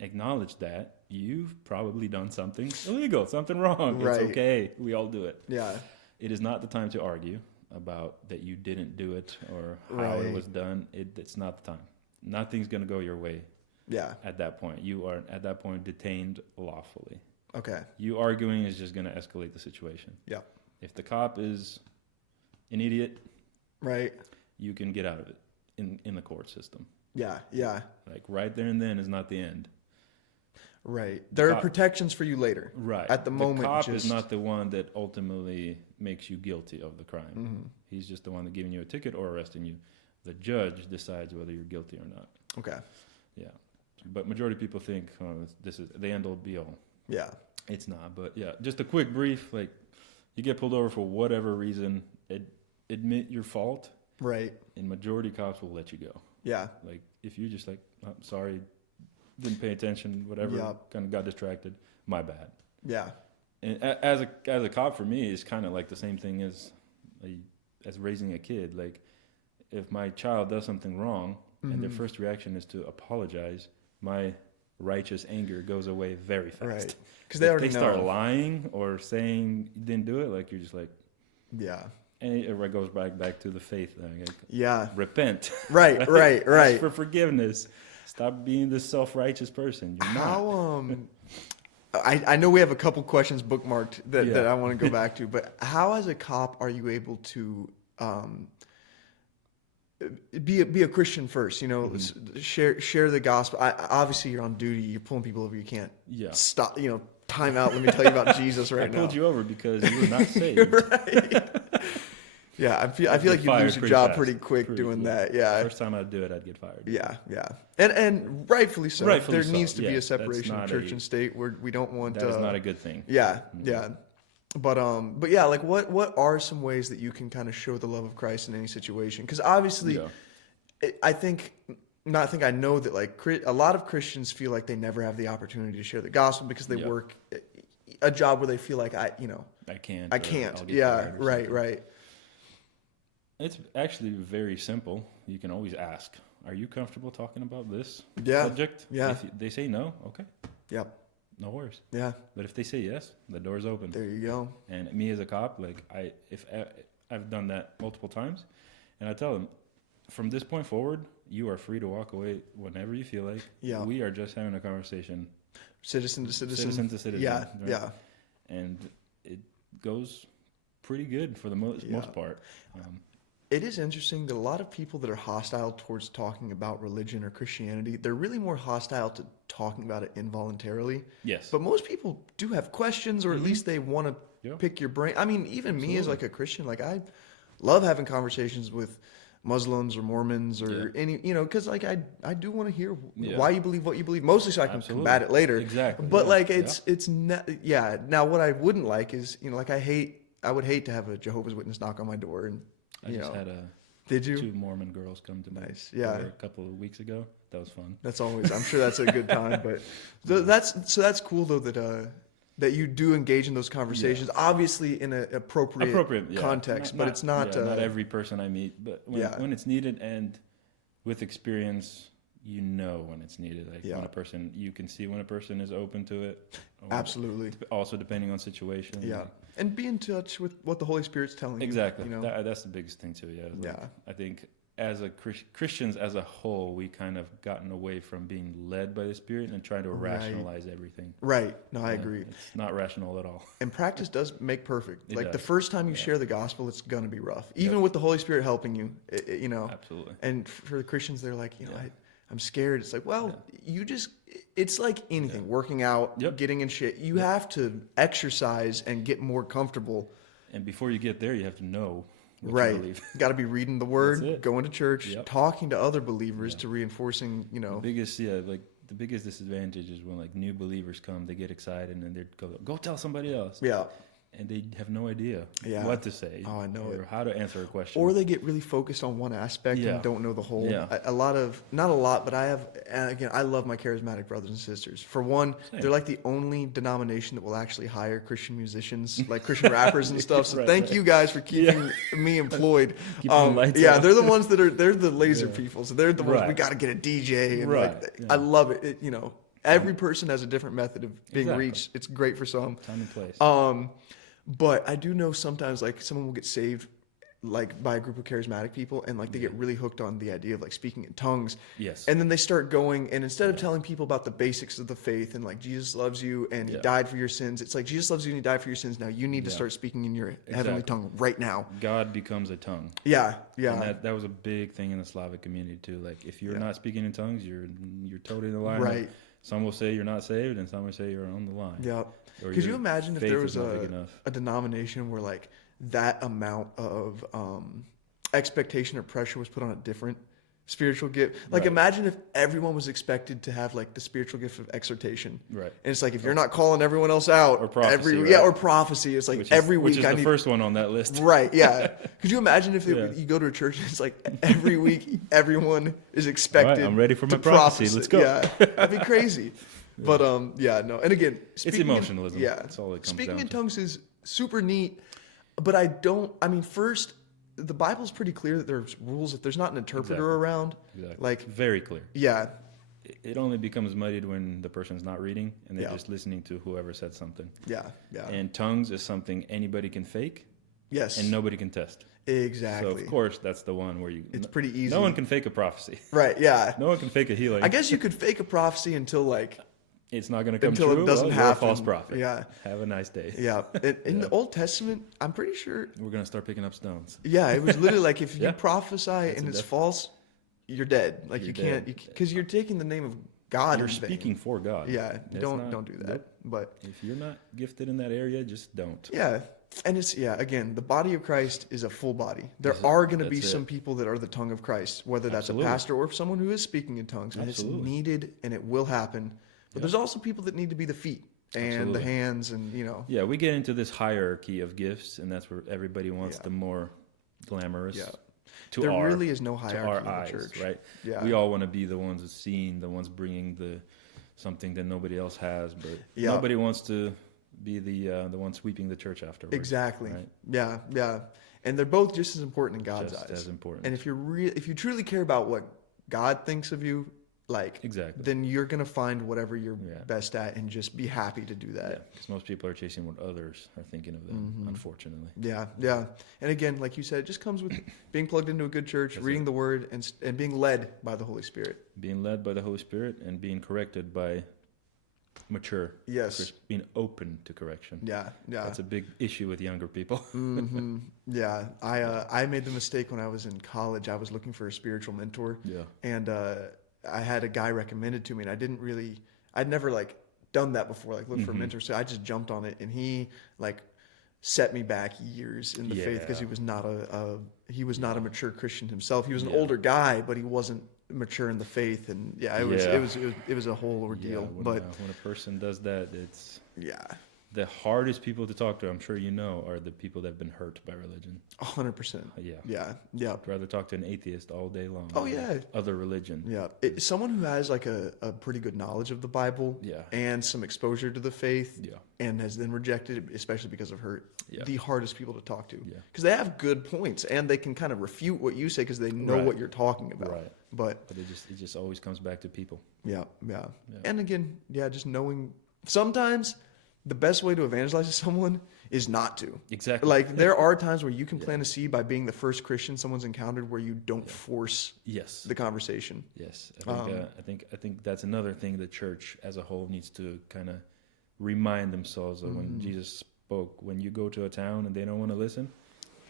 acknowledge that you've probably done something illegal, something wrong. Right. It's okay. We all do it. Yeah. It is not the time to argue about that you didn't do it or how it Right. was done. It's not the time. Nothing's going to go your way Yeah. at that point. You are at that point detained lawfully. Okay. You arguing is just going to escalate the situation. Yeah. If the cop is an idiot, Right. you can get out of it in the court system. Yeah. Yeah. Like right there and then is not the end. Right. There are cop- protections for you later. Right. At the moment, cop just- is not the one that ultimately makes you guilty of the crime. Mm-hmm. He's just the one that giving you a ticket or arresting you. The judge decides whether you're guilty or not. Okay. Yeah. But majority of people think this is the end all be all. Yeah. It's not. But yeah, just a quick brief. Like you get pulled over for whatever reason, admit your fault, Right. and majority cops will let you go. Yeah. Like if you just like, I'm sorry, didn't pay attention, whatever, Yeah. kind of got distracted, my bad. Yeah. And as a cop, for me, it's kind of like the same thing as raising a kid. Like if my child does something wrong and their first reaction is to apologize, my righteous anger goes away very fast. Right. Because they already If they know. start lying or saying you didn't do it, like you're just like, Yeah. and it goes back to the faith thing. Like, Yeah. repent. Right. Right. Right. Ask for forgiveness. Stop being this self-righteous person. You're not. How I know we have a couple questions bookmarked that Yeah. I want to go back to, but how as a cop are you able to be a Christian first? You know, share the gospel. Obviously, you're on duty. You're pulling people over. You can't Yeah. stop. You know, time out. Let me tell you about Jesus right I now. pulled you over because you were not saved. Right. Yeah, I feel like you Fired lose your pretty job fast. pretty quick doing that. Yeah. First time I'd do it, I'd get fired. Yeah, yeah, and rightfully so. Rightfully there so, needs to be yeah. a separation of That's church not and state where we don't want. That is not a good thing. Yeah, yeah, but yeah, like what are some ways that you can kind of show the love of Christ in any situation? Because obviously, Yeah. I know that like a lot of Christians feel like they never have the opportunity to share the gospel because they Yeah. work a job where they feel like I I can't. can't. Yeah, right, right. It's actually very simple. You can always ask, are you comfortable talking about this Yeah, subject? yeah. If they say no, okay, Yep. no worries. Yeah. But if they say yes, the door's open. There you go. And me as a cop, like I've done that multiple times, and I tell them, from this point forward, you are free to walk away whenever you feel like. Yeah. We are just having a conversation, Citizen to citizen. citizen to citizen. Yeah, right? yeah. And it goes pretty good for the most part. It is interesting that a lot of people that are hostile towards talking about religion or Christianity, they're really more hostile to talking about it involuntarily. Yes. But most people do have questions, or at least they want to Yeah. pick your brain. I mean, even me as like a Christian, like I love having conversations with Muslims or Mormons or any, because like I do want to hear why you believe what you believe, mostly so I can Absolutely. combat it later. Exactly. But Yeah. like it's not, yeah. Now what I wouldn't like is like I would hate to have a Jehovah's Witness knock on my door and I just had did you? 2 Mormon girls come to me. Nice. Yeah. A couple of weeks ago. That was fun. That's always. I'm sure that's a good time. But that's cool though that you do engage in those conversations. Obviously in an appropriate context, but it's not. Not every person I meet, but when it's needed and with experience, you know when it's needed. Like when a person, you can see when a person is open to it. Absolutely. Also depending on situation. Yeah. Like, And be in touch with what the Holy Spirit's telling exactly. you. That's the biggest thing too. Yeah. Yeah. I think as a Christians as a whole, we kind of gotten away from being led by the Spirit and trying to rationalize everything. Right. No, I agree. It's not rational at all. And practice does make perfect. It like does. the first time you share the gospel, it's gonna be rough, even with the Holy Spirit helping you. Absolutely. And for the Christians, they're like, I'm scared. It's like, well, you just. It's like anything. Working out, getting in shit. You have to exercise and get more comfortable. And before you get there, you have to know what Right. you believe. Got to be reading the Word, going to church, talking to other believers to reinforcing. The biggest disadvantage is when like new believers come, they get excited and they go tell somebody else. Yeah. and they have no idea Yeah. what to say. Oh, I know or it. how to answer a question. Or they get really focused on one aspect Yeah. and don't know the whole. Yeah. A lot of, not a lot, but I have, and again, I love my charismatic brothers and sisters. For one, Same. they're like the only denomination that will actually hire Christian musicians, like Christian rappers and stuff. So Right, thank right. you guys for keeping me employed. Keeping the lights yeah, on. they're the ones they're the laser people. So they're the ones, we Right. got to get a DJ. And Right, like, yeah. I love it. You know, every person has a different method of being Exactly. reached. It's great for some. Time and place. But I do know sometimes like someone will get saved like by a group of charismatic people and like they get really hooked on the idea of like speaking in tongues. Yes. And then they start going and instead of telling people about the basics of the faith and like Jesus loves you and he Yeah. died for your sins, it's like Jesus loves you and he died for your sins. Now you need to Yeah. start speaking in your heavenly Exactly. tongue right now. God becomes a tongue. Yeah. Yeah. And that was a big thing in the Slavic community too. Like if you're Yeah. not speaking in tongues, you're totally in the line. Right. Some will say you're not saved, and some will say you're on the line. Yeah. Or Could your you imagine if faith there is was not big enough. a denomination where like that amount of expectation or pressure was put on a different spiritual gift? Like Right. imagine if everyone was expected to have like the spiritual gift of exhortation. Right. And it's like if you're not calling everyone else out, Or prophecy, yeah, right? or prophecy. It's like Which every is, week which is I the need first one on that list. right. Yeah. Could you imagine if Yeah. you go to a church and it's like every week everyone is expected? I'm ready for my to prophecy. prophesy. Let's go. Yeah, that'd be crazy. But yeah, no. And again, speaking emotionalism. yeah, That's all it comes speaking down in to. tongues is super neat, but I mean, first, the Bible's pretty clear that there's rules. If there's not an interpreter Exactly. around, Exactly. like Very clear. yeah, It only becomes muddied when the person's not reading and they're Yeah. just listening to whoever said something. yeah, yeah, And tongues is something anybody can fake yes, and nobody can test. exactly. So of course that's the one where you. It's pretty easy. No one can fake a prophecy. right? Yeah, No one can fake a healing. I guess you could fake a prophecy until like It's not going to come until true. it doesn't well, you're a happen. false prophet. Yeah, Have a nice day. yeah. In the Old Testament, I'm pretty sure. We're going to start picking up stones. Yeah, it was literally like if you Yeah. prophesy That's and a it's def- false, you're dead. Like You're you can't, dead. because you're taking the name of God You're in vain. speaking for God. Yeah, That's don't not- do that. nope. But If you're not gifted in that area, just don't. yeah, and it's again, the body of Christ is a full body. There That's it. are going to be That's it. some people that are the tongue of Christ, whether that's Absolutely. a pastor or someone who is speaking in tongues, and Absolutely. it's needed and it will happen. But Yeah. there's also people that need to be the feet and Absolutely. the hands, and Yeah, we get into this hierarchy of gifts, and that's where everybody wants Yeah. the more glamorous. Yeah. To There our, really is no to hierarchy our in the eyes, church. right? Yeah. We all want to be the ones that's seen, the ones bringing the something that nobody else has, but Yeah. nobody wants to be the one sweeping the church afterwards. Exactly. Right? Yeah, yeah. And they're both just as important in God's Just eyes. as important. And if if you truly care about what God thinks of you, like Exactly. then you're gonna find whatever you're Yeah. best at and just be happy to do that. Because most people are chasing what others are thinking of them, Mm-hmm. unfortunately. Yeah, yeah. And again, like you said, it just comes with being plugged into a good church, That's reading it. the Word, and being led by the Holy Spirit. Being led by the Holy Spirit and being corrected by mature. Yes. Being open to correction. Yeah, yeah. That's a big issue with younger people. hmm Yeah, I made the mistake when I was in college. I was looking for a spiritual mentor, Yeah. and I had a guy recommended to me, and I'd never like done that before, like look for a Mm-hmm. mentor. So I just jumped on it, and he like set me back years in the faith because Yeah. he was not a mature Christian himself. He was an Yeah. older guy, but he wasn't mature in the faith, and yeah, it was a whole ordeal. Yeah, but when a person does that, it's yeah, the hardest people to talk to. I'm sure you know are the people that have been hurt by religion. 100%. Yeah. Yeah. I'd rather talk to an atheist all day long. Oh, than yeah. Other religion. Yeah, someone who has like a pretty good knowledge of the Bible, Yeah. and some exposure to the faith, Yeah. and has then rejected it, especially because of hurt. Yeah. The hardest people to talk to, Yeah. because they have good points and they can kind of refute what you say because they know Right. what you're talking about. Right. But But it just always comes back to people. yeah, Yeah. and again, just knowing sometimes the best way to evangelize to someone is not to. Exactly. Like there are times where you can plant a seed by being the first Christian someone's encountered, where you don't force Yes. the conversation. Yes, I think that's another thing the church as a whole needs to kind of remind themselves of Mm-hmm. when Jesus spoke. When you go to a town and they don't want to listen,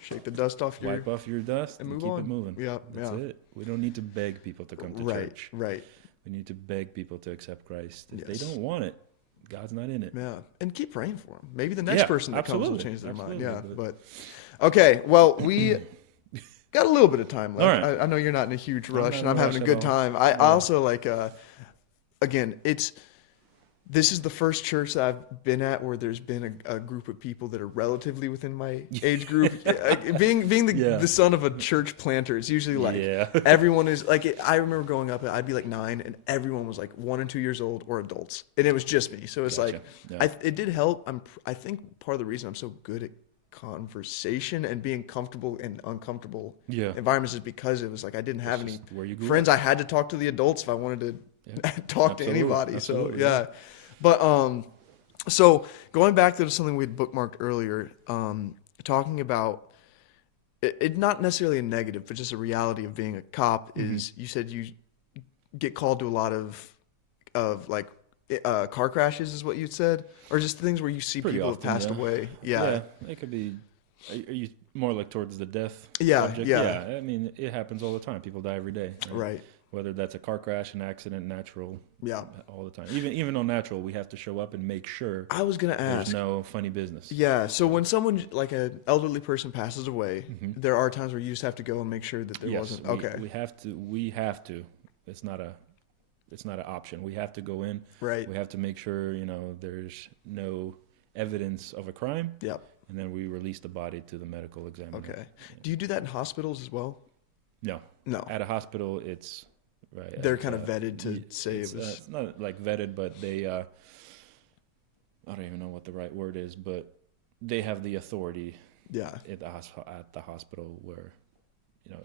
Shake the dust off your wipe off your dust and and move keep on. it moving. Yeah, That's yeah. it. We don't need to beg people to come to Right, church. right. We need to beg people to accept Christ. If Yes. they don't want it, God's not in it. Yeah, and keep praying for them. Maybe the next Yeah, person that comes will absolutely, change their mind. absolutely, Yeah, but okay. Well, we got a little bit of time left. All right. I know you're not in a huge I'm rush, not and in I'm a having a rush good at all. time. I also like, again, it's This is the first church that I've been at where there's been a group of people that are relatively within my age group. Being the son of a church planter, it's usually like everyone is like. I remember growing up, I'd be like 9, and everyone was like 1 and 2 years old or adults, and it was just me. So it's like, it did help. I think part of the reason I'm so good at conversation and being comfortable in uncomfortable environments is because it was like I didn't have any friends. I had to talk to the adults if I wanted to talk to anybody. Absolutely. So yeah. But so going back to something we had bookmarked earlier, talking about it not necessarily a negative, but just a reality of being a cop is you said you get called to a lot of like car crashes is what you said, or just things where you see Pretty people often, have passed away. Yeah, it could be. Are you more like towards the death? Yeah, subject? yeah. I mean, it happens all the time. People die every day. Right. Whether that's a car crash, an accident, natural. Yeah. All the time. Even on natural, we have to show up and make sure. I was gonna ask. There's no funny business. Yeah. So when someone like an elderly person passes away, there are times where you just have to go and make sure that there wasn't. Okay. We have to. It's not an option. We have to go in. Right. We have to make sure there's no evidence of a crime. Yep. And then we release the body to the medical examiner. Okay. Do you do that in hospitals as well? No. At a hospital, it's right. They're kind of vetted to say it was. It's not like vetted, but they. I don't even know what the right word is, but they have the authority. Yeah. At the hospital where,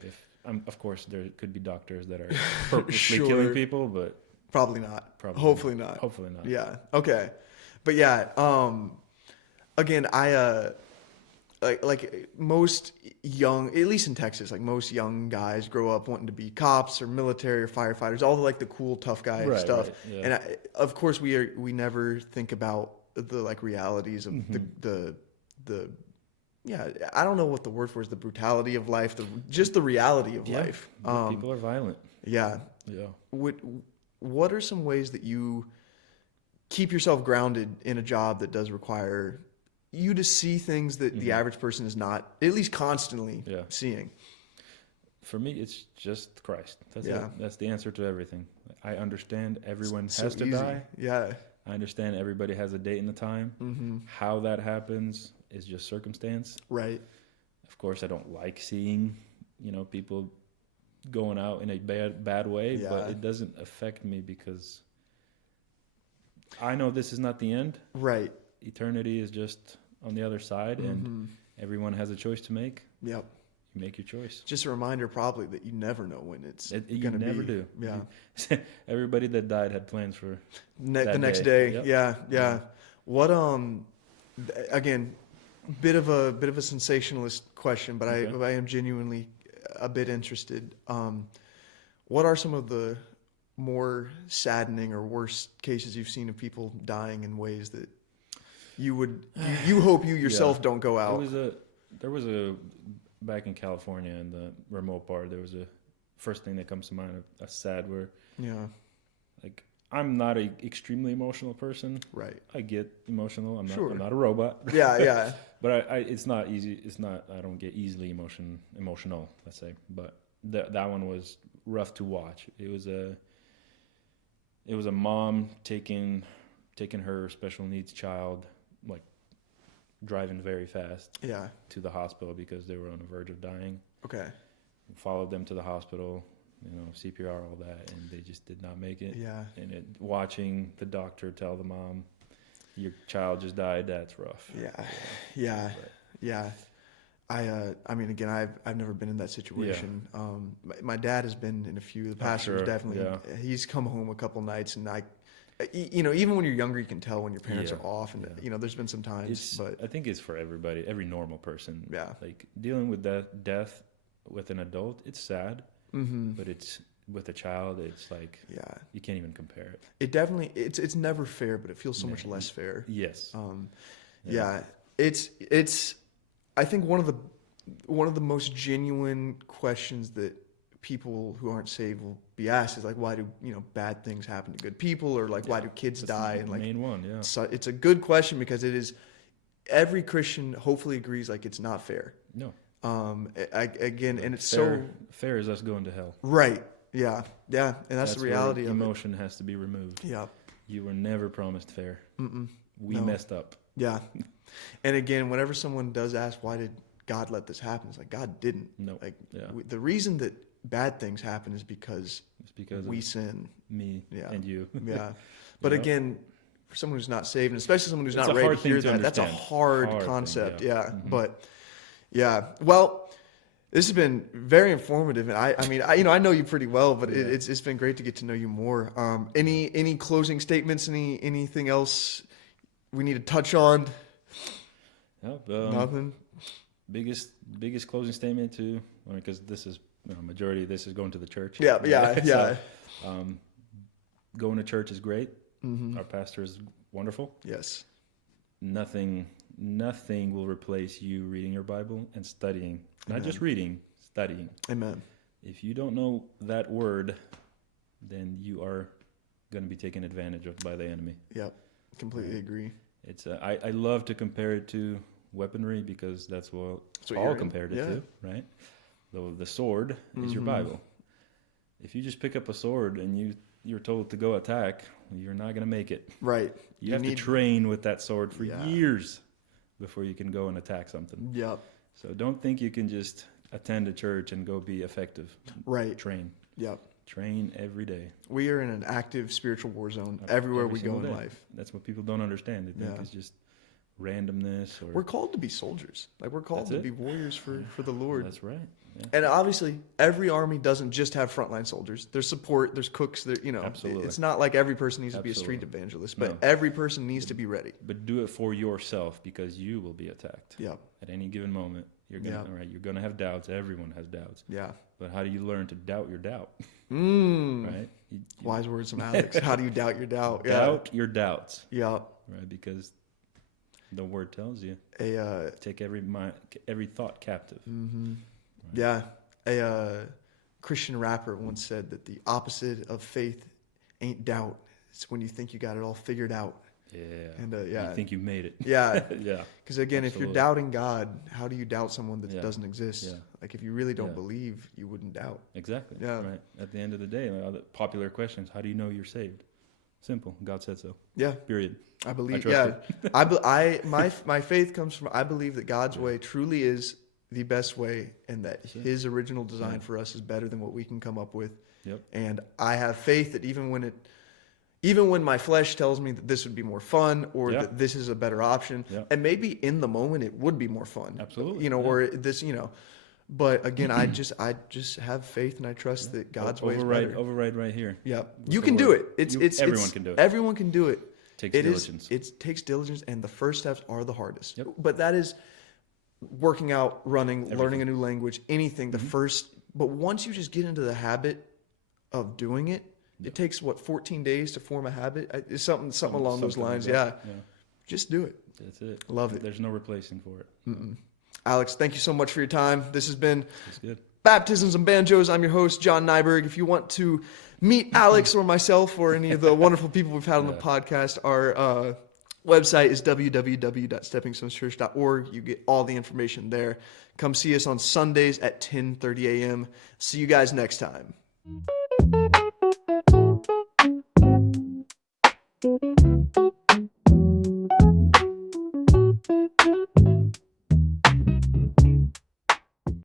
if of course there could be doctors that are purposely killing people, but probably not. Hopefully not. Hopefully not. Yeah. Okay. But yeah. Again, I like most young, at least in Texas, like most young guys grow up wanting to be cops or military or firefighters, all the like the cool tough guy stuff. Right, yeah. And of course we never think about the like realities of the yeah, I don't know what the word for is, the brutality of life, just the reality of life. People are violent. Yeah. Yeah. What are some ways that you keep yourself grounded in a job that does require you to see things that the average person is not, at least constantly seeing? For me, it's just Christ. That's it. That's the answer to everything. I understand everyone has to die. Yeah. I understand everybody has a date and a time. How that happens is just circumstance. Right. Of course, I don't like seeing, people going out in a bad way, but it doesn't affect me because I know this is not the end. Right. Eternity is just on the other side, and everyone has a choice to make. Yep. You make your choice. Just a reminder, probably, that you never know when it's going to be. You never do. Yeah. Everybody that died had plans for the next day. Yep. Yeah. What again, bit of a sensationalist question, but I am genuinely a bit interested. What are some of the more saddening or worse cases you've seen of people dying in ways that you hope you yourself don't go out? There was a back in California in the remote part. There was a first thing that comes to mind. A sad where like I'm not an extremely emotional person. Right. I get emotional. I'm not a robot. Yeah. But it's not easy. I don't get easily emotional. Let's say. But that one was rough to watch. It was a mom taking her special needs child, like driving very fast to the hospital because they were on the verge of dying. Okay. Followed them to the hospital, CPR, all that, and they just did not make it. Yeah. And watching the doctor tell the mom, your child just died, that's rough. Yeah. I mean, again, I've never been in that situation. Yeah. My dad has been in a few. The pastor was definitely. Yeah. He's come home a couple nights, and even when you're younger, you can tell when your parents are off, and there's been some times. But I think it's for everybody, every normal person. Yeah. Like dealing with death with an adult, it's sad, but it's with a child, it's like you can't even compare it. It definitely it's never fair, but it feels so much less fair. Yes. It's I think one of the most genuine questions that people who aren't saved will be asked is like, why do bad things happen to good people, or like why do kids die? And like main one, so it's a good question because it is. Every Christian hopefully agrees like it's not fair. No. Again, and it's fair is us going to hell. Right. Yeah. And that's the reality of emotion has to be removed. Yeah. You were never promised fair. We No. messed up. Yeah. And again, whenever someone does ask, why did God let this happen? It's like, God didn't. No. Like, Yeah. the reason that bad things happen is because It's because we of sin. me Yeah. and you. Yeah. But know? again, for someone who's not saved, and especially someone who's It's not a ready hard to hear thing to that, that's a understand. hard Hard thing, concept. yeah. Yeah. But yeah. Well, this has been very informative, and I mean, I know you pretty well, but Yeah. it's been great to get to know you more. Any closing statements? Anything else we need to touch on? Yep, Nothing. biggest closing statement to, because this is majority of this is going to the church. Yeah, right? yeah, yeah. So, going to church is great. Mm-hmm. Our pastor is wonderful. Yes. Nothing will replace you reading your Bible and studying. Not Amen. just reading, studying. Amen. If you don't know that word, then you are going to be taken advantage of by the enemy. Yep. Completely agree. It's I love to compare it to weaponry because that's what So Paul compared it to, right? The sword is your Mhm. Bible. If you just pick up a sword and you're told to go attack, you're not going to make it. Right. You have to train with that sword for years before you can go and attack something. Yep. So don't think you can just attend a church and go be effective. Right. Train. Yep. Train every day. We are in an active spiritual war zone everywhere Every we go single in day. life. That's what people don't understand. They think it's just randomness. Or We're called to be soldiers. Like, we're called That's to it. be warriors for the Lord. That's right. Yeah. And obviously, every army doesn't just have frontline soldiers. There's support. There's cooks. There, Absolutely. It's not like every person needs to be a street Absolutely. evangelist, but No. every person needs to be ready. But do it for yourself because you will be attacked Yep. at any given moment. You're gonna have doubts. Everyone has doubts. Yeah. But how do you learn to doubt your doubt? Right? You Wise words from Alex. How do you doubt your doubt? doubt your doubts. Yeah. Right? Because the word tells you A take every thought captive. yeah. A Christian rapper once said that the opposite of faith ain't doubt. It's when you think you got it all figured out. Yeah. And You think you made it. Yeah. Yeah. Because again, if you're Absolutely. doubting God, how do you doubt someone that Yeah. doesn't exist? Yeah. Like, if you really don't Yeah. believe, you wouldn't doubt. Exactly. Yeah. Right. At the end of the day, the popular questions: how do you know you're saved? Simple. God said so. Yeah. Period. I believe. trust My faith comes from, I believe that God's way truly is the best way, and that His original design for us is better than what we can come up with. Yep. And I have faith that even when my flesh tells me that this would be more fun, or that this is a better option, and maybe in the moment it would be more fun. Absolutely. Or this, But again, I just have faith, and I trust that God's way is better. Override right here. Yeah, you can do it. Everyone can do it. Everyone can do it. Takes diligence. It takes diligence, and the first steps are the hardest. Yep. But that is working out, running, learning a new language, anything. The first, but once you just get into the habit of doing it, it takes 14 days to form a habit. It's something along those lines. Like Yeah, just do it. That's it. Love it. There's no replacing for it. Alex, thank you so much for your time. This has been It's good. Baptisms and Banjos. I'm your host, Jon Nyberg. If you want to meet Alex or myself or any of the wonderful people we've had on the podcast, our website is www.steppingstoneschurch.org. You get all the information there. Come see us on Sundays at 10:30 a.m. See you guys next time.